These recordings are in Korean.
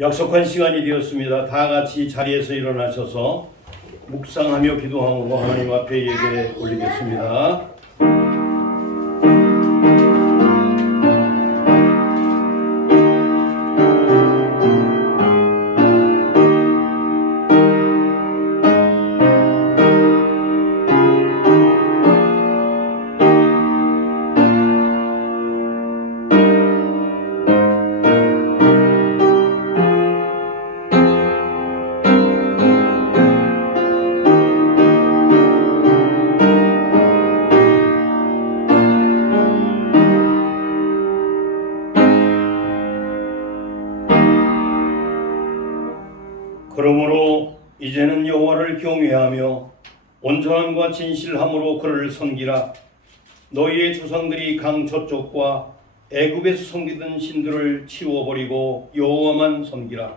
약속한 시간이 되었습니다. 다 같이 자리에서 일어나셔서 묵상하며 기도함으로 하나님 앞에 예배 올리겠습니다. 그러므로 이제는 여호와를 경외하며 온전함과 진실함으로 그를 섬기라. 너희의 조상들이 강 저쪽과 애굽에서 섬기던 신들을 치워버리고 여호와만 섬기라.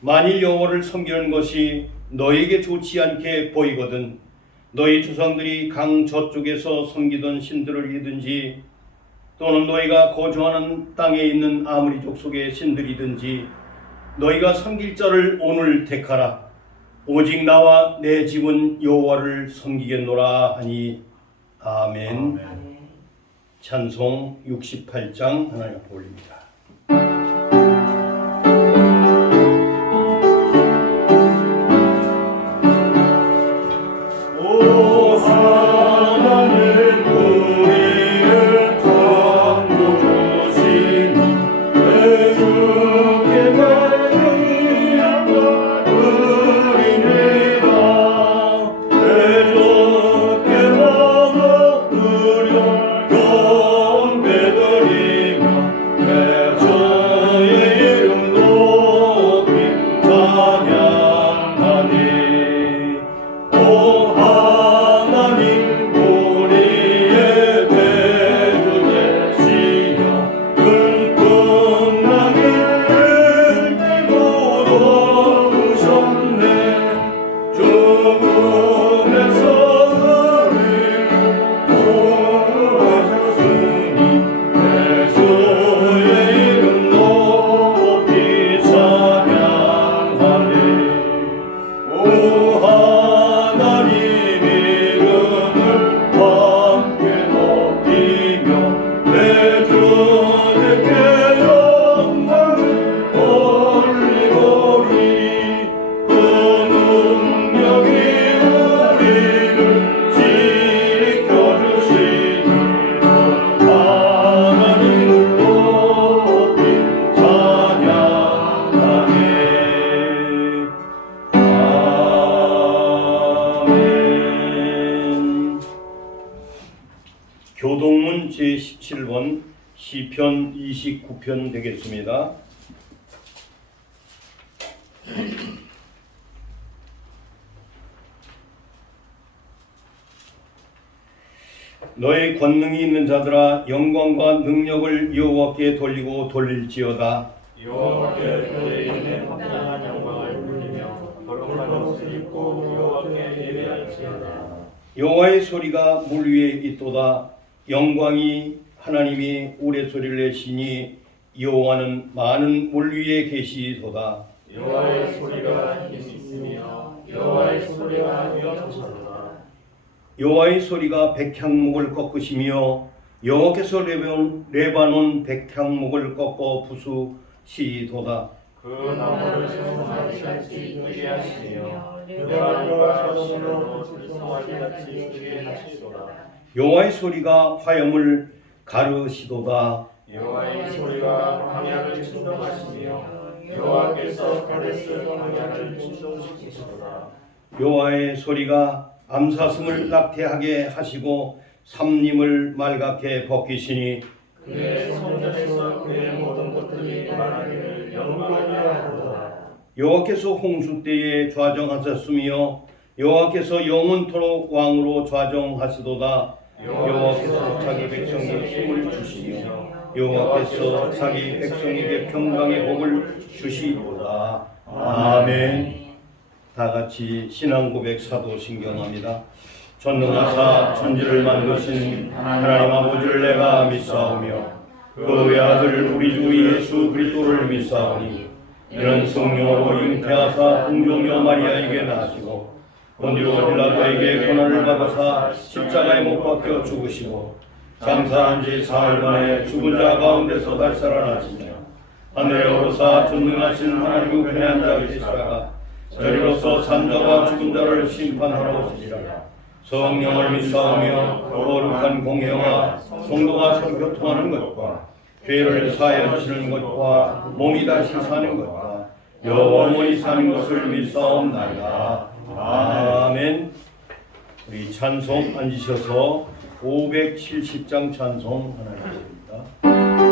만일 여호와를 섬기는 것이 너희에게 좋지 않게 보이거든 너희 조상들이 강 저쪽에서 섬기던 신들을 이든지 또는 너희가 거주하는 땅에 있는 아무리 족속의 신들이든지 너희가 섬길 자를 오늘 택하라. 오직 나와 내 집은 여호와를 섬기겠노라 하니 아멘. 아멘. 찬송 68장 하나님 앞에 올립니다. 교동문 제17번 시편 29편 되겠습니다. 너의 권능이 있는 자들아 영광과 능력을 여호와께 돌리고 돌릴지어다. 여호와께 그의 이름에 합당한 영광을 돌리며 거룩한 옷을 입고 여호와께 예배할지어다. 여호와의 소리가 물 위에 있도다. 영광이 하나님이 우레소리를 내시니 여호와는 많은 물 위에 계시도다. 여호와의 소리가 힘이 있으며 여호와의 소리가 위엄하도다. 여호와의 소리가 백향목을 꺾으시며 여호와께서 레바논 백향목을 꺾어 부수시도다. 그 나무를 성하지 같이 크게 하시며 레바논과 소돔으로 성하지 같이 크게 하시도다. 여호와의 소리가 화염을 가르시도다. 여호와의 소리가 광야를 진동하시며 여호와께서 가데스 광야를 진동시키시도다. 여호와의 소리가 암사슴을 낙태하게 하시고 삼림을 말갛게 벗기시니 그의 성전에서 그의 모든 것들이 말하기를 영광이라 하도다. 여호와께서 홍수 때에 좌정하셨으며 여호와께서 영원토록 왕으로 좌정하시도다. 여호와께서 자기 백성에게 힘을 주시며 여호와께서 자기 백성에게 평강의 복을 주시도다. 아멘. 다 같이 신앙 고백 사도신경합니다. 전능하사 천지를 만드신 하나님 아버지를 내가 믿사오며 그 외아들 우리 주 예수 그리스도를 믿사오니 이는 성령으로 잉태하사 동정녀 마리아에게 나시고 본디오 빌라도에게 고난을 받으사 십자가에 못 박혀 죽으시고 장사한 지 사흘 만에 죽은 자 가운데서 다시 살아나시며 하늘에 오르사 전능하신 하나님 우편에 앉아 계시다가 저리로서 산자와 죽은 자를 심판하러 오시리라. 성령을 믿사오며 거룩한 공회와 성도가 서로 교통하는 것과 죄를 사하여 주시는 것과 몸이 다시 사는 것과 영원히 사는 것을 믿사옵나이다. 아멘. 우리 찬송 앉으셔서 570장 찬송 하나 드립니다.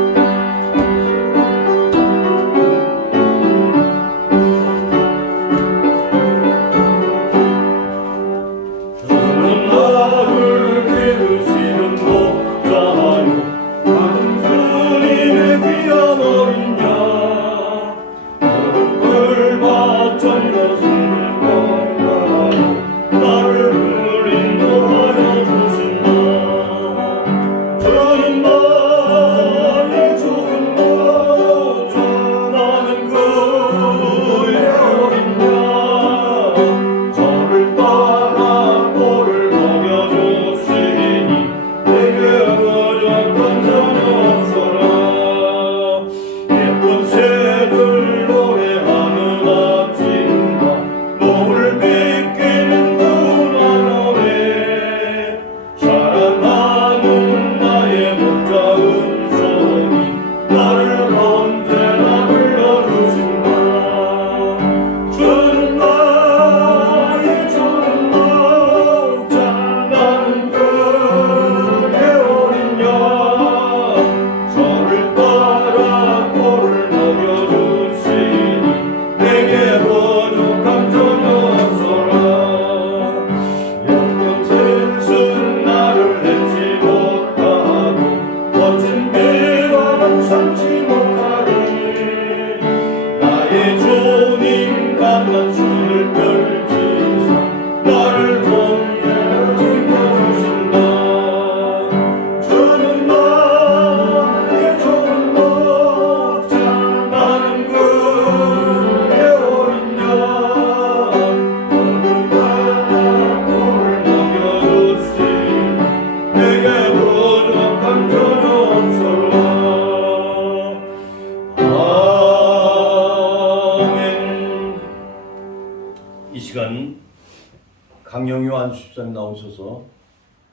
강영유 안수집사님 나오셔서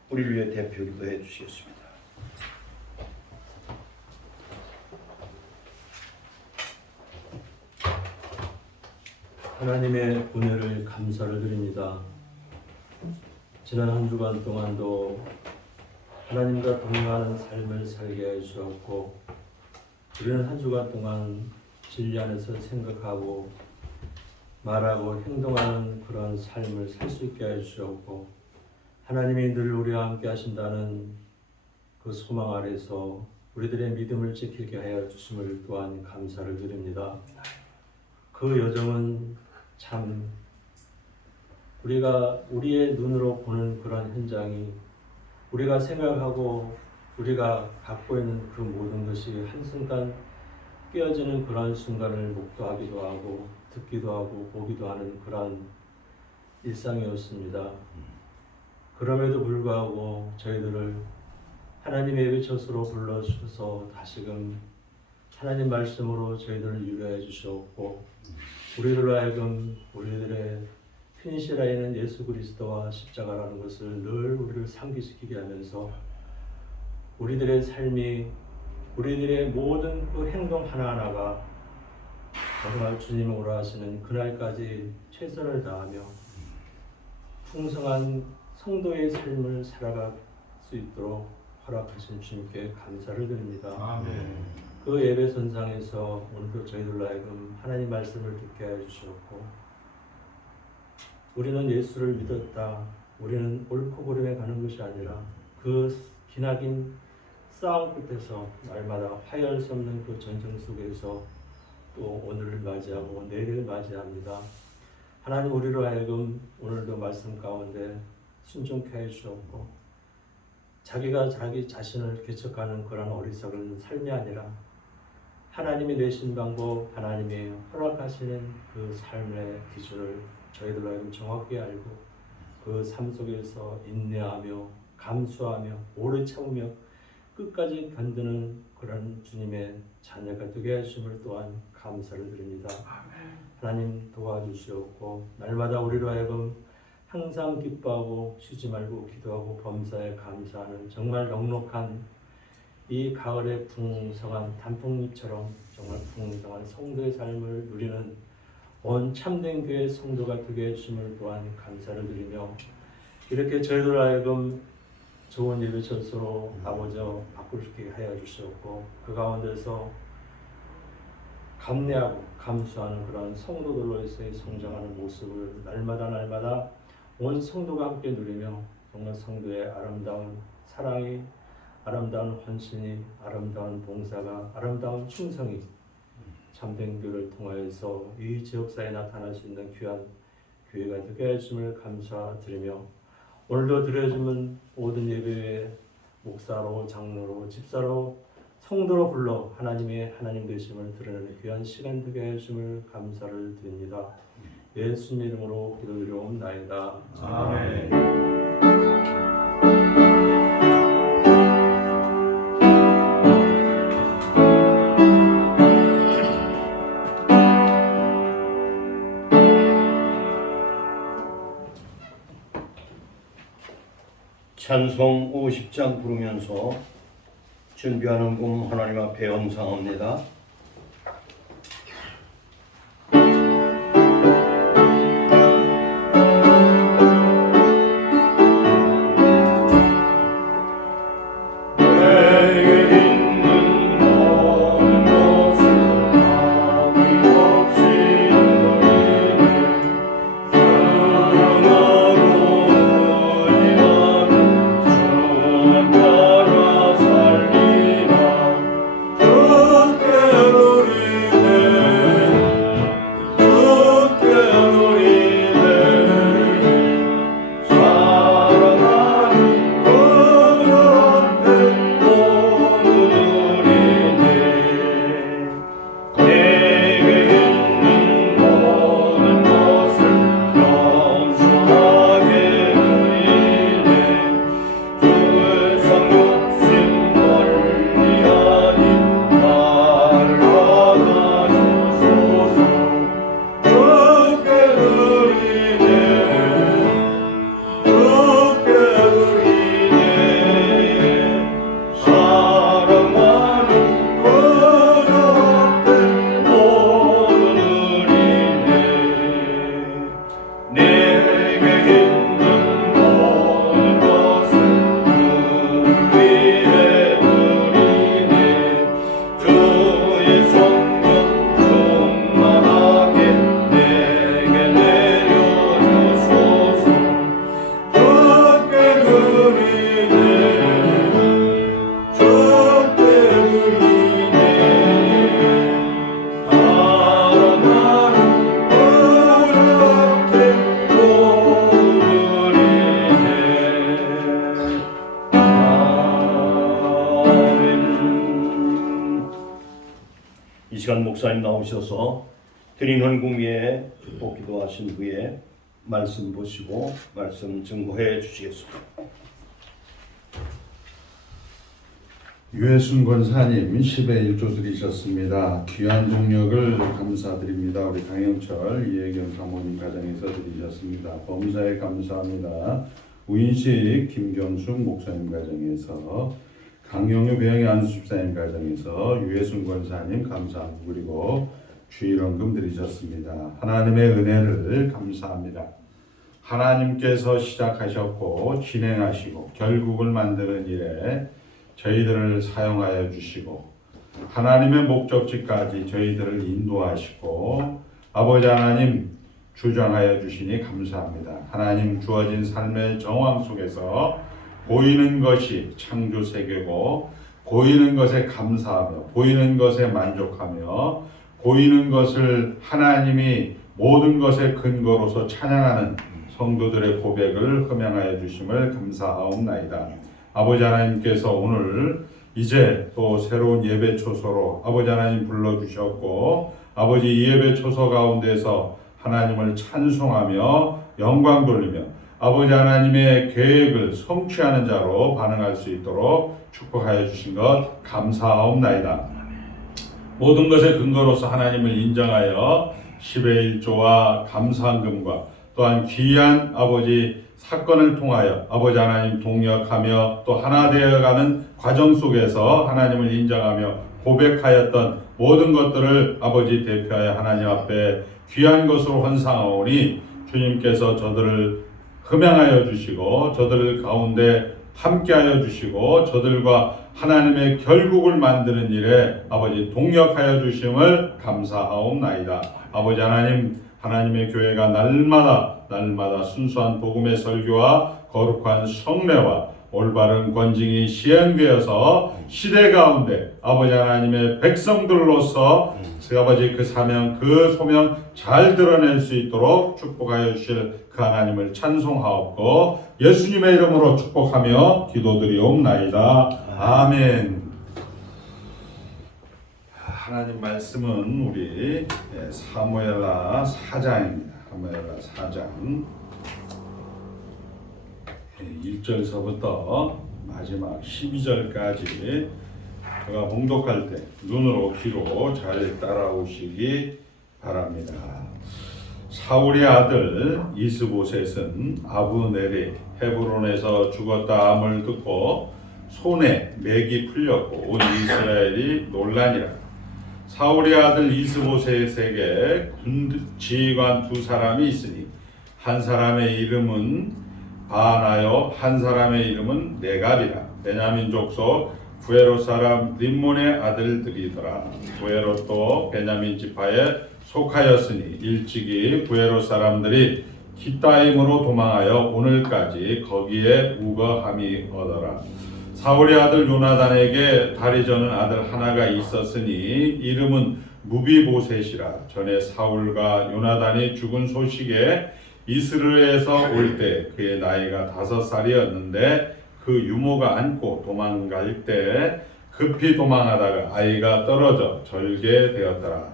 우리를 위해 대표기도 해주시겠습니다. 하나님의 은혜를 감사를 드립니다. 지난 한 주간 동안도 하나님과 동행하는 삶을 살게 해주셨고 우리는 한 주간 동안 진리 안에서 생각하고 말하고 행동하는 그런 삶을 살 수 있게 해주셨고 하나님이 늘 우리와 함께 하신다는 그 소망 아래서 우리들의 믿음을 지키게 하여 주심을 또한 감사를 드립니다. 그 여정은 참 우리가 우리의 눈으로 보는 그런 현장이 우리가 생각하고 우리가 갖고 있는 그 모든 것이 한순간 깨어지는 그런 순간을 목도하기도 하고 듣기도 하고 보기도 하는 그런 일상이었습니다. 그럼에도 불구하고 저희들을 하나님의 예배처소로 불러주셔서 다시금 하나님 말씀으로 저희들을 위로해 주셨고 우리를 하여금 우리들의 피니시라인은 예수 그리스도와 십자가라는 것을 늘 우리를 상기시키게 하면서 우리들의 삶이 우리들의 모든 그 행동 하나하나가 정말 주님이 오라 하시는 그날까지 최선을 다하며 풍성한 성도의 삶을 살아갈 수 있도록 허락하신 주님께 감사를 드립니다. 아멘. 그 예배 선상에서 오늘도 저희들로 하여금 하나님 말씀을 듣게 해주셨고 우리는 예수를 믿었다. 우리는 옳고 그름에 가는 것이 아니라 그 기나긴 싸움 끝에서 날마다 화해할 수 없는 그 전쟁 속에서 또 오늘을 맞이하고 내일을 맞이합니다. 하나님 우리로 하여금 오늘도 말씀 가운데 순종케 해주셨고 자기가 자기 자신을 개척하는 그런 어리석은 삶이 아니라 하나님이 내신 방법, 하나님이 허락하시는 그 삶의 기준을 저희들로 하여금 정확히 알고 그 삶 속에서 인내하며 감수하며 오래 참으며 끝까지 견디는 그런 주님의 자녀가 되게 하심을 또한 감사를 드립니다. 하나님 도와주시옵고 날마다 우리로 하여금 항상 기뻐하고 쉬지 말고 기도하고 범사에 감사하는 정말 넉넉한 이 가을의 풍성한 단풍잎처럼 정말 풍성한 성도의 삶을 누리는 온 참된 교회 성도가 되게 해주심을 또한 감사를 드리며 이렇게 저희들 하여금 좋은 예배 전소로 아버지 바꾸게 하여 주시옵고 그 가운데서 감내하고 감수하는 그런 성도들로서의 성장하는 모습을 날마다 온 성도가 함께 누리며 정말 성도의 아름다운 사랑이 아름다운 헌신이 아름다운 봉사가 아름다운 충성이 참된 교회를 통하여서 이 지역사회에 나타날 수 있는 귀한 교회가 되게 해주심을 감사드리며 오늘도 드려주는 모든 예배에 목사로 장로로 집사로 성도로 불러 하나님의 하나님 되심을 드러내는 귀한 시간 되게 해주심을 감사를 드립니다. 예수님 이름으로 기도드리옵나이다. 아멘. 찬송 50장 부르면서 준비하는 금 하나님 앞에 영상합니다. 이 시간 목사님 나오셔서 드리는 공예에 축복 기도하신 후에 말씀 보시고 말씀 증거해 주시겠습니다. 유해순 권사님 10의 1조 드리셨습니다. 귀한 동력을 감사드립니다. 우리 강영철 이혜경 사모님 가정에서 드리셨습니다. 범사에 감사합니다. 우인식 김경숙 목사님 가정에서 강영유 배영의 안수집사님 가정에서 유해순 권사님 감사합니다. 그리고 주일원금 드리셨습니다. 하나님의 은혜를 감사합니다. 하나님께서 시작하셨고 진행하시고 결국을 만드는 일에 저희들을 사용하여 주시고 하나님의 목적지까지 저희들을 인도하시고 아버지 하나님 주장하여 주시니 감사합니다. 하나님 주어진 삶의 정황 속에서 보이는 것이 창조 세계고 보이는 것에 감사하며 보이는 것에 만족하며 보이는 것을 하나님이 모든 것의 근거로서 찬양하는 성도들의 고백을 흠양하여 주심을 감사하옵나이다. 아버지 하나님께서 오늘 이제 또 새로운 예배 초소로 아버지 하나님 불러주셨고 아버지 이 예배 초소 가운데서 하나님을 찬송하며 영광 돌리며 아버지 하나님의 계획을 성취하는 자로 반응할 수 있도록 축복하여 주신 것 감사하옵나이다. 모든 것의 근거로서 하나님을 인정하여 10의 1조와 감사한금과 또한 귀한 아버지 사건을 통하여 아버지 하나님 동역하며 또 하나 되어가는 과정 속에서 하나님을 인정하며 고백하였던 모든 것들을 아버지 대표하여 하나님 앞에 귀한 것으로 헌상하오니 주님께서 저들을 흠양하여 주시고 저들 가운데 함께하여 주시고 저들과 하나님의 결국을 만드는 일에 아버지 동역하여 주심을 감사하옵나이다. 아버지 하나님, 하나님의 교회가 날마다 순수한 복음의 설교와 거룩한 성례와 올바른 권징이 시행되어서 시대 가운데 아버지 하나님의 백성들로서 아버지 그 사명 그 소명 잘 드러낼 수 있도록 축복하여 주실 그 하나님을 찬송하옵고 예수님의 이름으로 축복하며 기도드리옵나이다. 아멘. 하나님 말씀은 우리 사무엘하 4장입니다. 사무엘하 4장 1절서부터 마지막 12절까지 제가 봉독할 때 눈으로 귀로 잘 따라오시기 바랍니다. 사울의 아들 이스보셋은 아브넬이 헤브론에서 죽었다 함을 듣고 손에 맥이 풀렸고 온 이스라엘이 놀라니라. 사울의 아들 이스보셋에게 군 지휘관 두 사람이 있으니 한 사람의 이름은 바나요 한 사람의 이름은 네갑이라. 베냐민 족속 부에롯 사람 림몬의 아들들이더라. 부에롯도 베냐민 지파에 속하였으니 일찍이 부에롯 사람들이 기타임으로 도망하여 오늘까지 거기에 우거함이 오더라. 사울의 아들 요나단에게 다리 저는 아들 하나가 있었으니 이름은 무비보셋이라. 전에 사울과 요나단이 죽은 소식에 이스라엘에서 올 때 그의 나이가 5살이었는데 그 유모가 안고 도망갈 때 급히 도망하다가 아이가 떨어져 절개되었더라.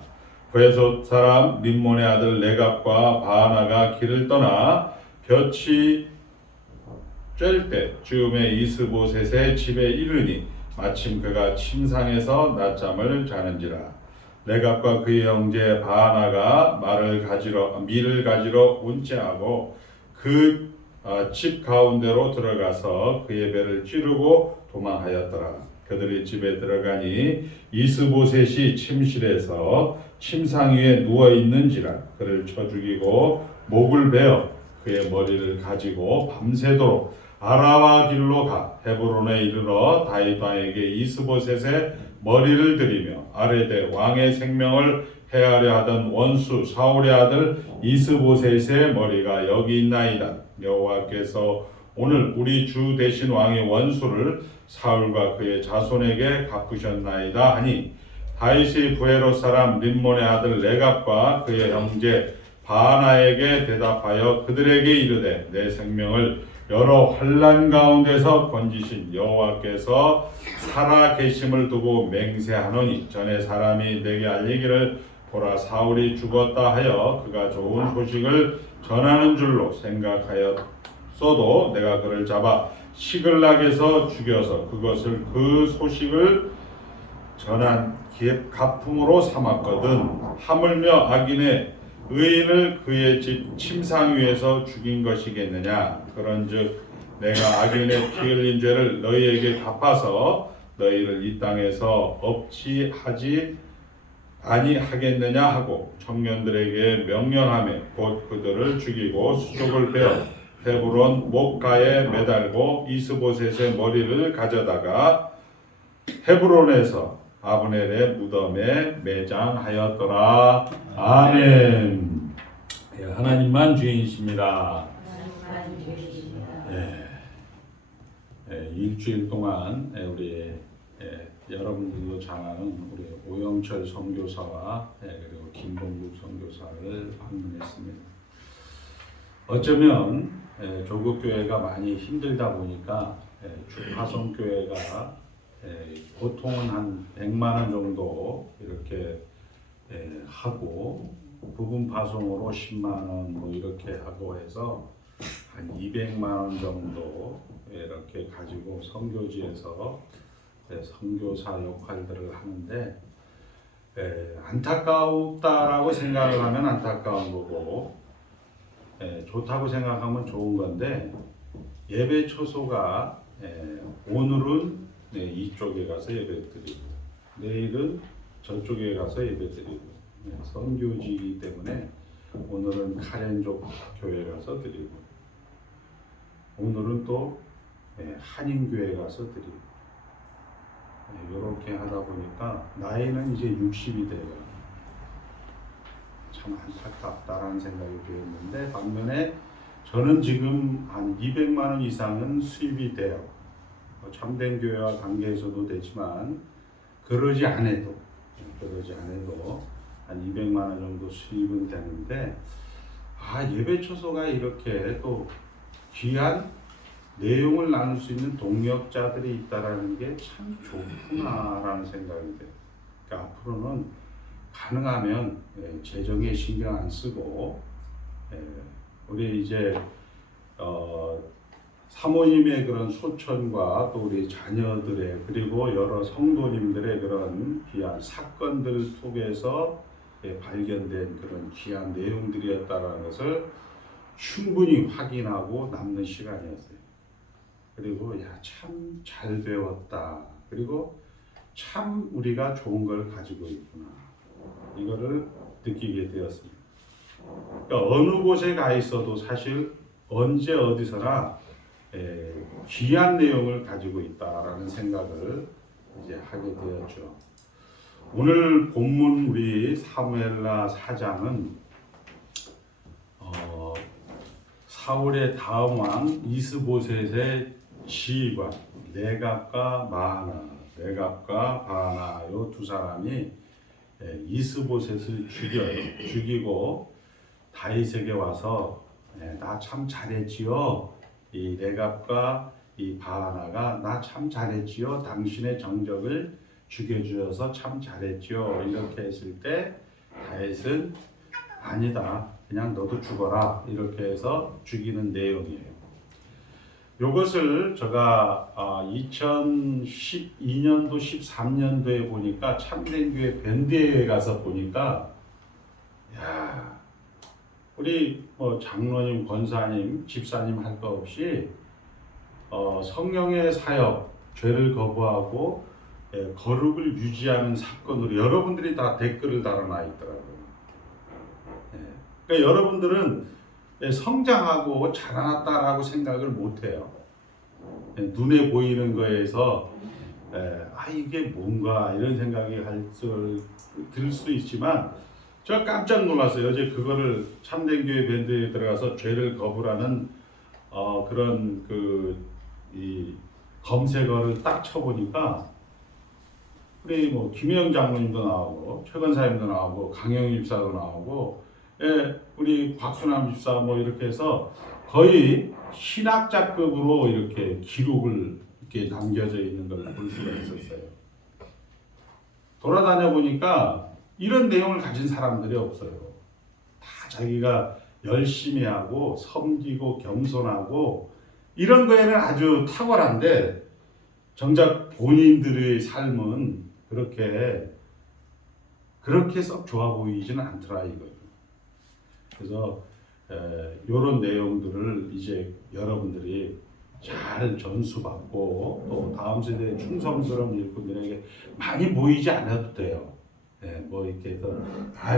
부에롯 사람 림몬의 아들 네갑과 바나가 길을 떠나 볕이 쬐을 때쯤에 이스보셋의 집에 이르니 마침 그가 침상에서 낮잠을 자는지라. 네갑과 그의 형제 바나가 밀을 가지러 운치하고 그 집 가운데로 들어가서 그의 배를 찌르고 도망하였더라. 그들이 집에 들어가니 이스보셋이 침실에서 침상 위에 누워 있는지라. 그를 쳐 죽이고 목을 베어 그의 머리를 가지고 밤새도록 아라와 길로 가 헤브론에 이르러 다윗 왕에게 이스보셋의 머리를 드리며 아레데 왕의 생명을 해하려 하던 원수 사울의 아들 이스보셋의 머리가 여기 있나이다. 여호와께서 오늘 우리 주 대신 왕의 원수를 사울과 그의 자손에게 갚으셨나이다 하니 다윗이 부에롯 사람 림몬의 아들 네갑과 그의 형제 바나에게 대답하여 그들에게 이르되 내 생명을 여러 환난 가운데서 건지신 여호와께서 살아 계심을 두고 맹세하노니 전에 사람이 내게 알리기를 보라 사울이 죽었다 하여 그가 좋은 소식을 전하는 줄로 생각하였어도 내가 그를 잡아 시글락에서 죽여서 그것을 그 소식을 전한 갚음으로 삼았거든. 하물며 악인의 의인을 그의 집 침상 위에서 죽인 것이겠느냐. 그런즉 내가 악인의 피 흘린 죄를 너희에게 갚아서 너희를 이 땅에서 없이하지 아니하겠느냐 하고 청년들에게 명령하며 곧 그들을 죽이고 수족을 베어 헤브론 목가에 매달고 이스보셋의 머리를 가져다가 헤브론에서 아브넬의 무덤에 매장하였더라. 아멘. 하나님만 주인이십니다. 일주일 동안 우리 여러분들도 잘 아는 우리 오영철 선교사와 그리고 김봉국 선교사를 방문했습니다. 어쩌면 조국교회가 많이 힘들다 보니까 주파성교회가 보통은 한 100만 원 정도 이렇게 하고 부분 파송으로 10만 원 뭐 이렇게 하고 해서 한 200만 원 정도 이렇게 가지고 선교지에서 선교사 역할들을 하는데 안타깝다라고 생각을 하면 안타까운 거고 좋다고 생각하면 좋은 건데 예배 초소가 오늘은 이쪽에 가서 예배드리고 내일은 저쪽에 가서 예배드리고 선교지이기 때문에 오늘은 카렌족 교회 가서 드리고 오늘은 또 한인교회 가서 드리고 이렇게 하다 보니까 나이는 이제 60이 돼요. 참 안타깝다라는 생각이 들었는데 반면에 저는 지금 한 200만 원 이상은 수입이 돼요. 참된 교회와 관계에서도 되지만 그러지 않아도 한 200만 원 정도 수입은 되는데 예배 초소가 이렇게 또 귀한 내용을 나눌 수 있는 동역자들이 있다라는 게 참 좋구나라는 생각이 돼요. 그러니까 앞으로는 가능하면 재정에 신경 안 쓰고 우리 이제 사모님의 그런 소천과 또 우리 자녀들의 그리고 여러 성도님들의 그런 귀한 사건들 속에서 발견된 그런 귀한 내용들이었다는 것을 충분히 확인하고 남는 시간이었어요. 그리고 참 잘 배웠다. 그리고 참 우리가 좋은 걸 가지고 있구나. 이거를 느끼게 되었습니다. 그러니까 어느 곳에 가 있어도 사실 언제 어디서나 귀한 내용을 가지고 있다라는 생각을 이제 하게 되었죠. 오늘 본문 우리 사무엘하 4장은 사울의 다음 왕 이스보셋의 지휘관 레갑과 바하나 이 두 사람이 이스보셋을 죽이고 다윗에게 와서 나 참 잘했지요. 이 레갑과 이 바하나가 나 참 잘했지요. 당신의 정적을 죽여주셔서 참 잘했지요. 이렇게 했을 때 다윗은 아니다. 그냥 너도 죽어라. 이렇게 해서 죽이는 내용이에요. 이것을 제가 2012년도 13년도에 보니까 참된교회 밴드회에 가서 보니까 우리 장로님, 권사님, 집사님 할 거 없이 성령의 사역, 죄를 거부하고 거룩을 유지하는 사건으로 여러분들이 다 댓글을 달아놔 있더라고요. 그러니까 여러분들은 성장하고 자라났다라고 생각을 못해요. 눈에 보이는 거에서 이게 뭔가 이런 생각이 들 수 있지만 제가 깜짝 놀랐어요. 어제 그거를 참된교회 밴드에 들어가서 죄를 거부라는 그런 이 검색어를 딱 쳐보니까 우리 김영 장로님도 나오고 최건사님도 나오고 강영희 집사도 나오고 우리 곽순남 집사 이렇게 해서 거의 신학자급으로 이렇게 기록을 이렇게 남겨져 있는 걸 볼 수가 있었어요. 돌아다녀 보니까 이런 내용을 가진 사람들이 없어요. 다 자기가 열심히 하고 섬기고 겸손하고 이런 거에는 아주 탁월한데 정작 본인들의 삶은 그렇게 썩 좋아 보이지는 않더라 이거예요. 그래서 이런 내용들을 이제 여러분들이 잘 전수받고 또 다음 세대의 충성스러운 일꾼들에게 많이 모이지 않아도 돼요. 이렇게 해서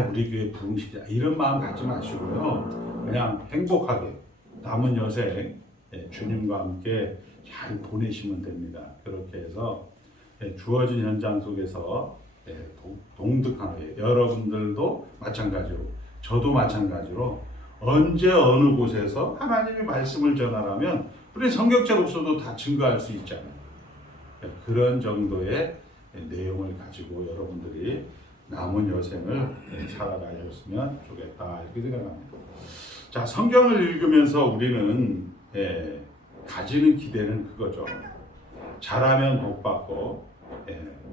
우리 교회 부흥시키자 이런 마음 갖지 마시고요. 그냥 행복하게 남은 여생 주님과 함께 잘 보내시면 됩니다. 그렇게 해서 주어진 현장 속에서 동득하게 여러분들도 마찬가지로 저도 마찬가지로 언제 어느 곳에서 하나님의 말씀을 전하라면 우리 성격자로서도 다 증거할 수 있잖아요. 그런 정도의 내용을 가지고 여러분들이 남은 여생을 살아가셨으면 좋겠다 이렇게 생각합니다. 자, 성경을 읽으면서 우리는 가지는 기대는 그거죠. 잘하면 복 받고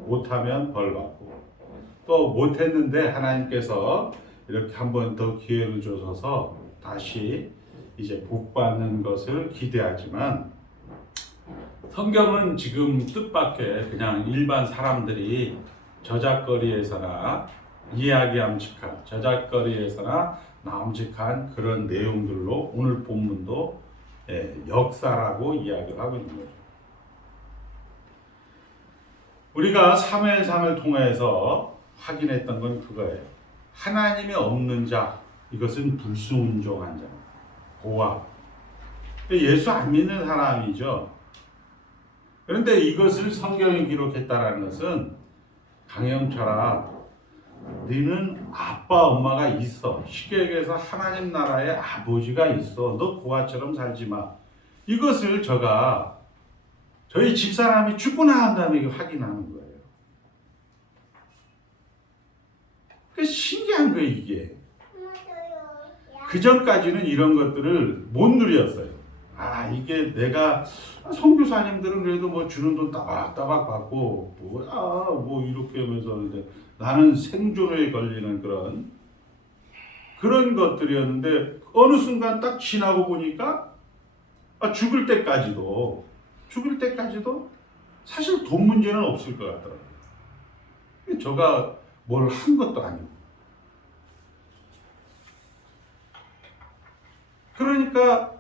못하면 벌 받고, 또 못했는데 하나님께서 이렇게 한 번 더 기회를 주셔서 다시 이제 복 받는 것을 기대하지만, 성경은 지금 뜻밖의 그냥 일반 사람들이 저작거리에서나 이야기함직한, 저작거리에서나 나옴직한 그런 내용들로 오늘 본문도 역사라고 이야기를 하고 있는 거죠. 우리가 사무엘상을 통해서 확인했던 건 그거예요. 하나님이 없는 자, 이것은 불순종한 자, 고아, 예수 안 믿는 사람이죠. 그런데 이것을 성경이 기록했다는 것은, 강영철아, 너는 아빠 엄마가 있어. 쉽게 얘기해서 하나님 나라에 아버지가 있어. 너 고아처럼 살지 마. 이것을 저희 집사람이 죽고 나간 다음에 이거 확인하는 거예요. 그러니까 신기한 거예요, 이게. 그 전까지는 이런 것들을 못 누렸어요. 이게 내가, 선교사님들은 그래도 뭐 주는 돈 따박따박 받고, 뭐 이렇게 하면서 하는데, 나는 생존에 걸리는 그런 것들이었는데, 어느 순간 딱 지나고 보니까, 죽을 때까지도 사실 돈 문제는 없을 것 같더라고요. 저가 뭘 한 것도 아니고. 그러니까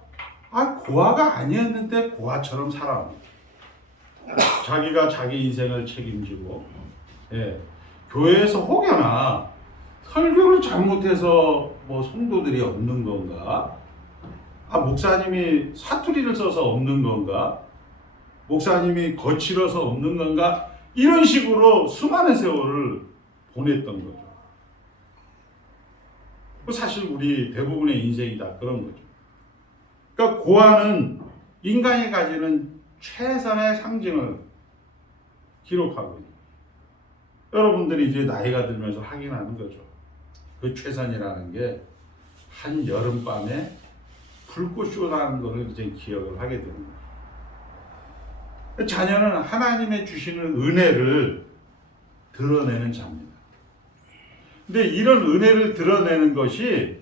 고아가 아니었는데 고아처럼 살아옵니다. 자기가 자기 인생을 책임지고, 교회에서 혹여나 설교를 잘못해서 뭐 성도들이 없는 건가? 목사님이 사투리를 써서 없는 건가? 목사님이 거칠어서 없는 건가? 이런 식으로 수많은 세월을 보냈던 거죠. 사실 우리 대부분의 인생이 다 그런 거죠. 그러니까 고아는 인간이 가지는 최선의 상징을 기록하고 있는, 여러분들이 이제 나이가 들면서 확인하는 거죠. 그 최선이라는 게 한 여름밤에 불꽃 쏘라는 것을 이제 기억을 하게 됩니다. 자녀는 하나님의 주시는 은혜를 드러내는 자입니다. 근데 이런 은혜를 드러내는 것이,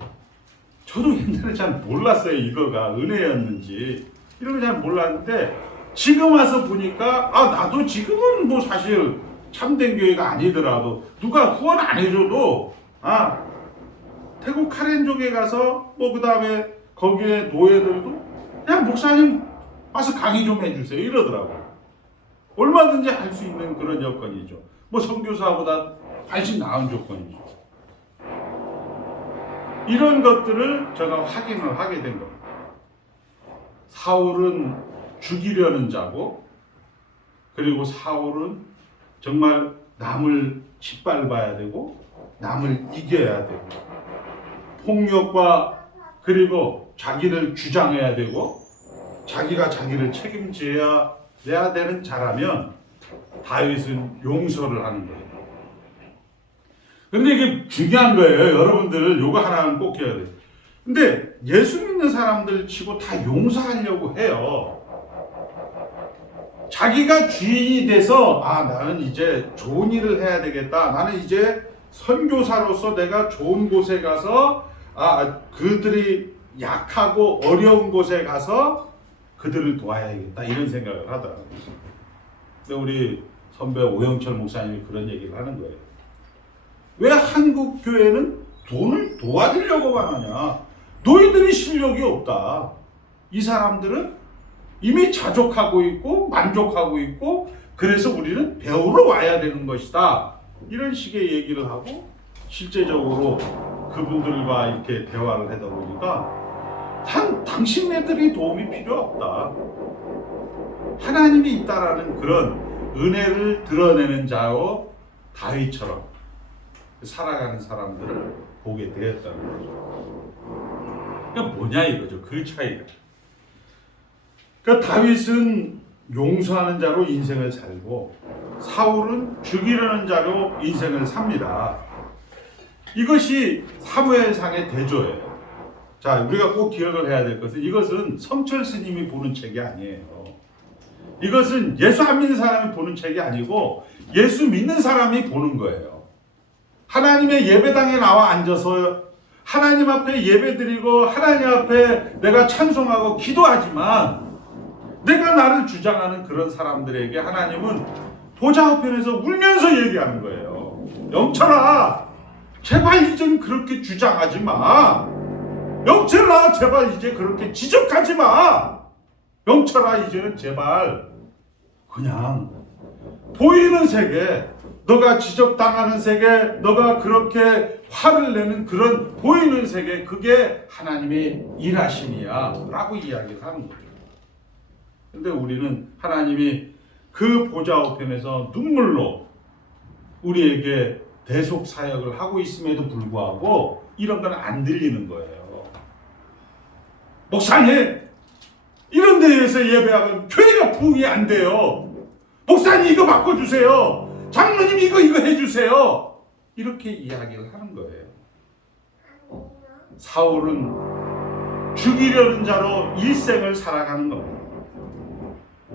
저도 옛날에 잘 몰랐어요. 이거가 은혜였는지 이런 거 잘 몰랐는데, 지금 와서 보니까 나도 지금은 뭐 사실 참된 교회가 아니더라도 누가 후원 안 해줘도 태국 카렌족에 가서 뭐 그 다음에 거기에 노예들도 그냥 목사님 와서 강의 좀 해주세요 이러더라고요. 얼마든지 할 수 있는 그런 여건이죠. 뭐 선교사보다 훨씬 나은 조건이죠. 이런 것들을 제가 확인을 하게 된 겁니다. 사울은 죽이려는 자고, 그리고 사울은 정말 남을 짓밟아야 되고 남을 이겨야 되고, 폭력과 그리고 자기를 주장해야 되고 자기가 자기를 책임져야 되는 자라면 다윗은 용서를 하는 거예요. 근데 이게 중요한 거예요. 여러분들 요거 하나는 꼭 해야 돼요. 근데 예수 믿는 사람들 치고 다 용서하려고 해요. 자기가 주인이 돼서 나는 이제 좋은 일을 해야 되겠다. 나는 이제 선교사로서 내가 좋은 곳에 가서 그들이 약하고 어려운 곳에 가서 그들을 도와야겠다 이런 생각을 하더라고요. 근데 우리 선배 오영철 목사님이 그런 얘기를 하는 거예요. 왜 한국 교회는 돈을 도와주려고만 하냐? 너희들이 실력이 없다. 이 사람들은 이미 자족하고 있고 만족하고 있고, 그래서 우리는 배우러 와야 되는 것이다. 이런 식의 얘기를 하고, 실제적으로 그분들과 이렇게 대화를 하다 보니까 당신네들이 도움이 필요 없다. 하나님이 있다라는 그런 은혜를 드러내는 자로 다윗처럼 살아가는 사람들을 보게 되었다는 거죠. 그러니까 뭐냐 이거죠. 그 차이가. 그러니까 다윗은 용서하는 자로 인생을 살고, 사울은 죽이려는 자로 인생을 삽니다. 이것이 사무엘상의 대조예요. 자, 우리가 꼭 기억을 해야 될 것은, 이것은 성철 스님이 보는 책이 아니에요. 이것은 예수 안 믿는 사람이 보는 책이 아니고 예수 믿는 사람이 보는 거예요. 하나님의 예배당에 나와 앉아서 하나님 앞에 예배드리고 하나님 앞에 내가 찬송하고 기도하지만 내가 나를 주장하는 그런 사람들에게 하나님은 보좌 우편에서 울면서 얘기하는 거예요. 영철아, 제발 이젠 그렇게 주장하지 마. 영철아, 제발 이제 그렇게 지적하지 마. 영철아, 이제는 제발 그냥 보이는 세계, 너가 지적당하는 세계, 너가 그렇게 화를 내는 그런 보이는 세계, 그게 하나님의 일하심이야 라고 이야기를 하는 거죠. 근데 우리는 하나님이 그 보좌 우편에서 눈물로 우리에게 대속 사역을 하고 있음에도 불구하고 이런 건 안 들리는 거예요. 목사님, 이런 데에서 예배하면 교회가 부흥이 안 돼요. 목사님, 이거 바꿔주세요. 장로님, 이거 해주세요. 이렇게 이야기를 하는 거예요. 사울은 죽이려는 자로 일생을 살아가는 겁니다.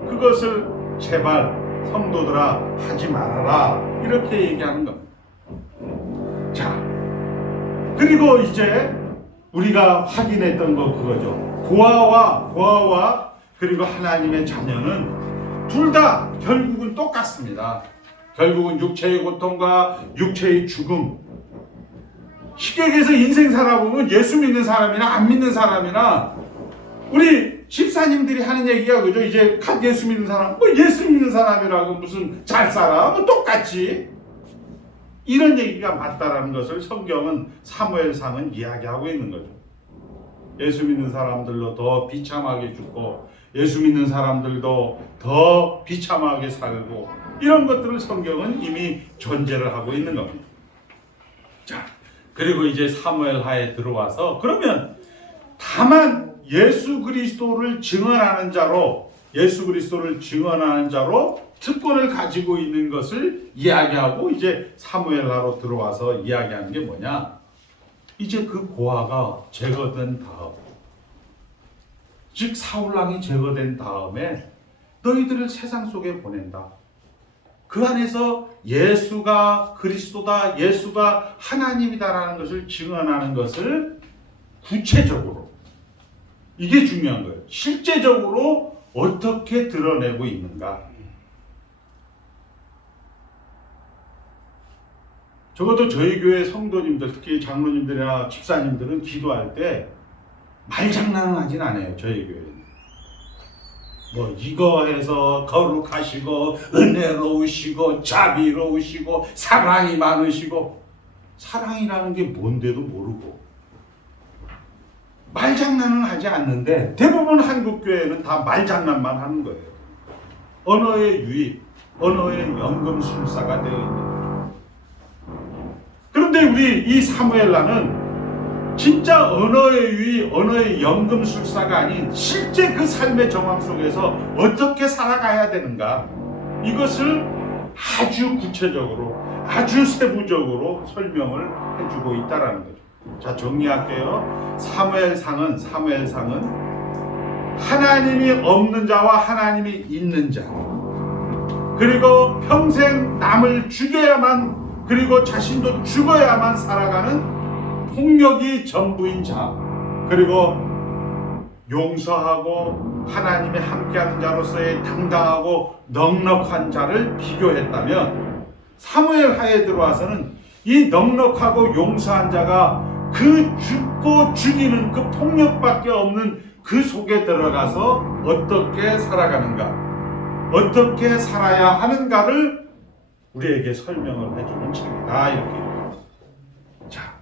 그것을 제발 성도들아 하지 말아라, 이렇게 얘기하는 겁니다. 자, 그리고 이제 우리가 확인했던 거 그거죠. 고아와 그리고 하나님의 자녀는 둘 다 결국은 똑같습니다. 결국은 육체의 고통과 육체의 죽음. 쉽게 얘기해서 인생 살아보면 예수 믿는 사람이나 안 믿는 사람이나 우리 집사님들이 하는 얘기가 그죠. 이제 갓 예수 믿는 사람, 뭐 예수 믿는 사람이라고 무슨 잘 살아, 뭐 똑같지. 이런 얘기가 맞다라는 것을 성경은 사무엘상은 이야기하고 있는 거죠. 예수 믿는 사람들로 더 비참하게 죽고 예수 믿는 사람들도 더 비참하게 살고 이런 것들을 성경은 이미 전제를 하고 있는 겁니다. 자, 그리고 이제 사무엘하에 들어와서 그러면 다만 예수 그리스도를 증언하는 자로 특권을 가지고 있는 것을 이야기하고 이제 사무엘하로 들어와서 이야기하는 게 뭐냐? 이제 그 고아가 제거된 다음, 즉 사울왕이 제거된 다음에 너희들을 세상 속에 보낸다. 그 안에서 예수가 그리스도다, 예수가 하나님이다라는 것을 증언하는 것을 구체적으로, 이게 중요한 거예요. 실제적으로 어떻게 드러내고 있는가? 적어도 저희 교회 성도님들, 특히 장로님들이나 집사님들은 기도할 때 말장난은 하진 않아요. 저희 교회는 뭐 이거 해서 거룩하시고 은혜로우시고 자비로우시고 사랑이 많으시고, 사랑이라는 게 뭔데도 모르고 말장난은 하지 않는데 대부분 한국 교회는 다 말장난만 하는 거예요. 언어의 유입, 언어의 연금술사가 되어 있는 거죠. 그런데 우리 이 사무엘라는 진짜 언어의 유입, 언어의 연금술사가 아닌 실제 그 삶의 정황 속에서 어떻게 살아가야 되는가, 이것을 아주 구체적으로, 아주 세부적으로 설명을 해주고 있다라는 거죠. 자, 정리할게요. 사무엘상은 하나님이 없는 자와 하나님이 있는 자, 그리고 평생 남을 죽여야만, 그리고 자신도 죽어야만 살아가는 폭력이 전부인 자, 그리고 용서하고 하나님이 함께하는 자로서의 당당하고 넉넉한 자를 비교했다면, 사무엘하에 들어와서는 이 넉넉하고 용서한 자가 그 죽고 죽이는 그 폭력밖에 없는 그 속에 들어가서 어떻게 살아가는가, 어떻게 살아야 하는가를 우리에게 설명을 해주는 책이다, 이렇게. 자,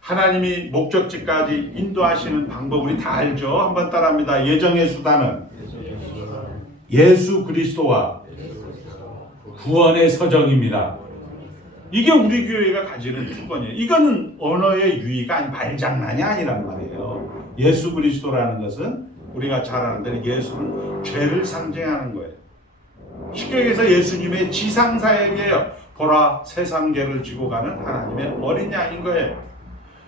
하나님이 목적지까지 인도하시는 방법 우리 다 알죠? 한번 따라합니다. 예정의 수단은 예수 그리스도와 구원의 서정입니다. 이게 우리 교회가 가지는 특권이에요. 이거는 언어의 유의가 아니, 말장난이 아니란 말이에요. 예수 그리스도라는 것은 우리가 잘 아는 대로 예수는 죄를 상징하는 거예요. 쉽게 얘기해서 예수님의 지상사역이에요. 보라, 세상 죄를 지고 가는 하나님의 어린 양인 거예요.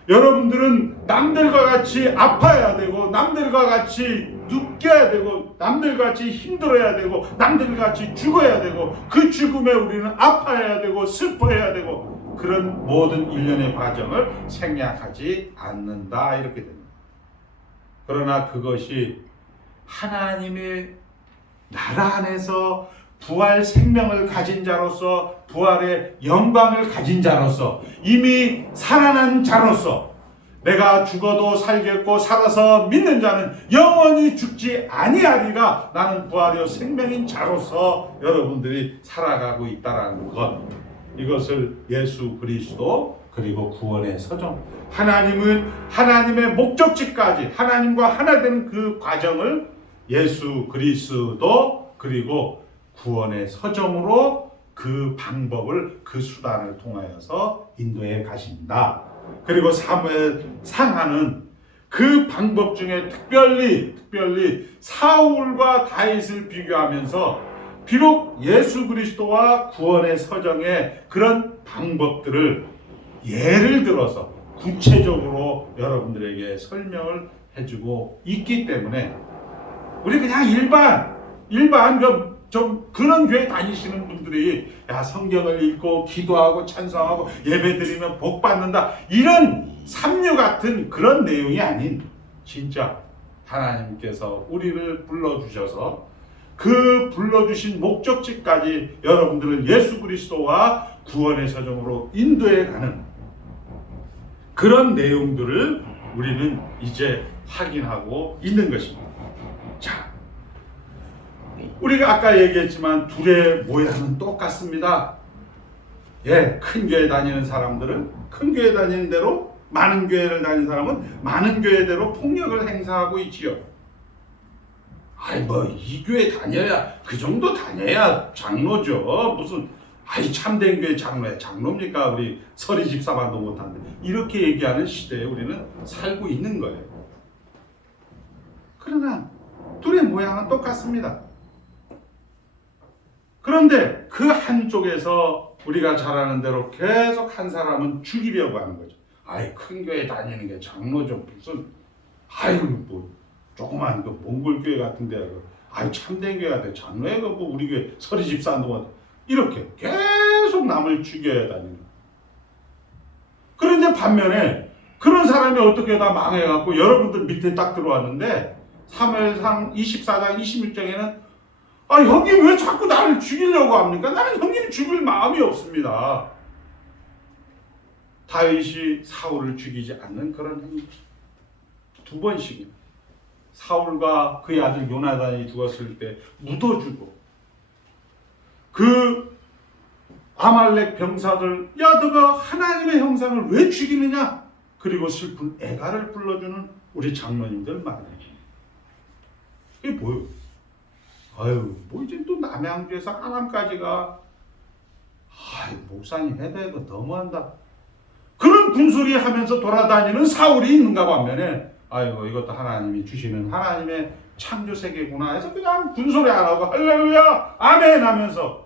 여러분들은 남들과 같이 아파야 되고 남들과 같이 눕게야 되고 남들과 같이 힘들어야 되고 남들과 같이 죽어야 되고 그 죽음에 우리는 아파야 되고 슬퍼해야 되고 그런 모든 일련의 과정을 생략하지 않는다 이렇게 됩니다. 그러나 그것이 하나님의 나라 안에서 부활 생명을 가진 자로서 부활의 영광을 가진 자로서 이미 살아난 자로서 내가 죽어도 살겠고 살아서 믿는 자는 영원히 죽지 아니하리라 나는 부활의 생명인 자로서 여러분들이 살아가고 있다라는 것 이것을 예수 그리스도 그리고 구원의 서정 하나님은 하나님의 목적지까지 하나님과 하나 되는 그 과정을 예수 그리스도 그리고 구원의 서정으로 그 방법을 그 수단을 통하여서 인도해 가신다. 그리고 사무엘 상하는 그 방법 중에 특별히 사울과 다윗을 비교하면서 비록 예수 그리스도와 구원의 서정의 그런 방법들을 예를 들어서 구체적으로 여러분들에게 설명을 해주고 있기 때문에 우리 그냥 일반 좀 그런 교회 다니시는 분들이 야 성경을 읽고 기도하고 찬송하고 예배드리면 복 받는다 이런 삼류 같은 그런 내용이 아닌 진짜 하나님께서 우리를 불러주셔서 그 불러주신 목적지까지 여러분들을 예수 그리스도와 구원의 서정으로 인도해 가는 그런 내용들을 우리는 이제 확인하고 있는 것입니다. 자, 우리가 아까 얘기했지만 둘의 모양은 똑같습니다. 예, 큰 교회 다니는 사람들은 큰 교회 다니는 대로 많은 교회를 다니는 사람은 많은 교회대로 폭력을 행사하고 있지요. 아이 뭐 이 교회 다녀야 그 정도 다녀야 장로죠. 무슨 아이 참된 교회 장로입니까? 우리 서리 집사만도 못하는데 이렇게 얘기하는 시대에 우리는 살고 있는 거예요. 그러나 둘의 모양은 똑같습니다. 그런데 그 한쪽에서 우리가 잘 아는 대로 계속 한 사람은 죽이려고 하는 거죠. 아이 큰 교회 다니는 게 장로죠. 무슨 아이고 뭐 조그만 그 몽골 교회 같은데 아이 참된 교회가 돼 장로회가 뭐 우리 교회 서리 집사도 이렇게 계속 남을 죽여야 다니는. 그런데 반면에 그런 사람이 어떻게 다 망해갖고 여러분들 밑에 딱 들어왔는데 3회상 24장 26장에는 아 형님 왜 자꾸 나를 죽이려고 합니까? 나는 형님 죽일 마음이 없습니다. 다윗이 사울을 죽이지 않는 그런 행위. 두 번씩이나 사울과 그의 아들 요나단이 죽었을 때 묻어주고 그 아말렉 병사들 야 너가 하나님의 형상을 왜 죽이느냐? 그리고 슬픈 애가를 불러주는 우리 장로님들 말이에요. 이게 뭐예요? 아유 뭐 이제 또 남양주에서 하남까지가 아이 목사님 해도 너무한다. 그런 군소리 하면서 돌아다니는 사울이 있는가 반면에 아이고 이것도 하나님이 주시는 하나님의 창조 세계구나 해서 그냥 군소리 안 하고 할렐루야 아멘 하면서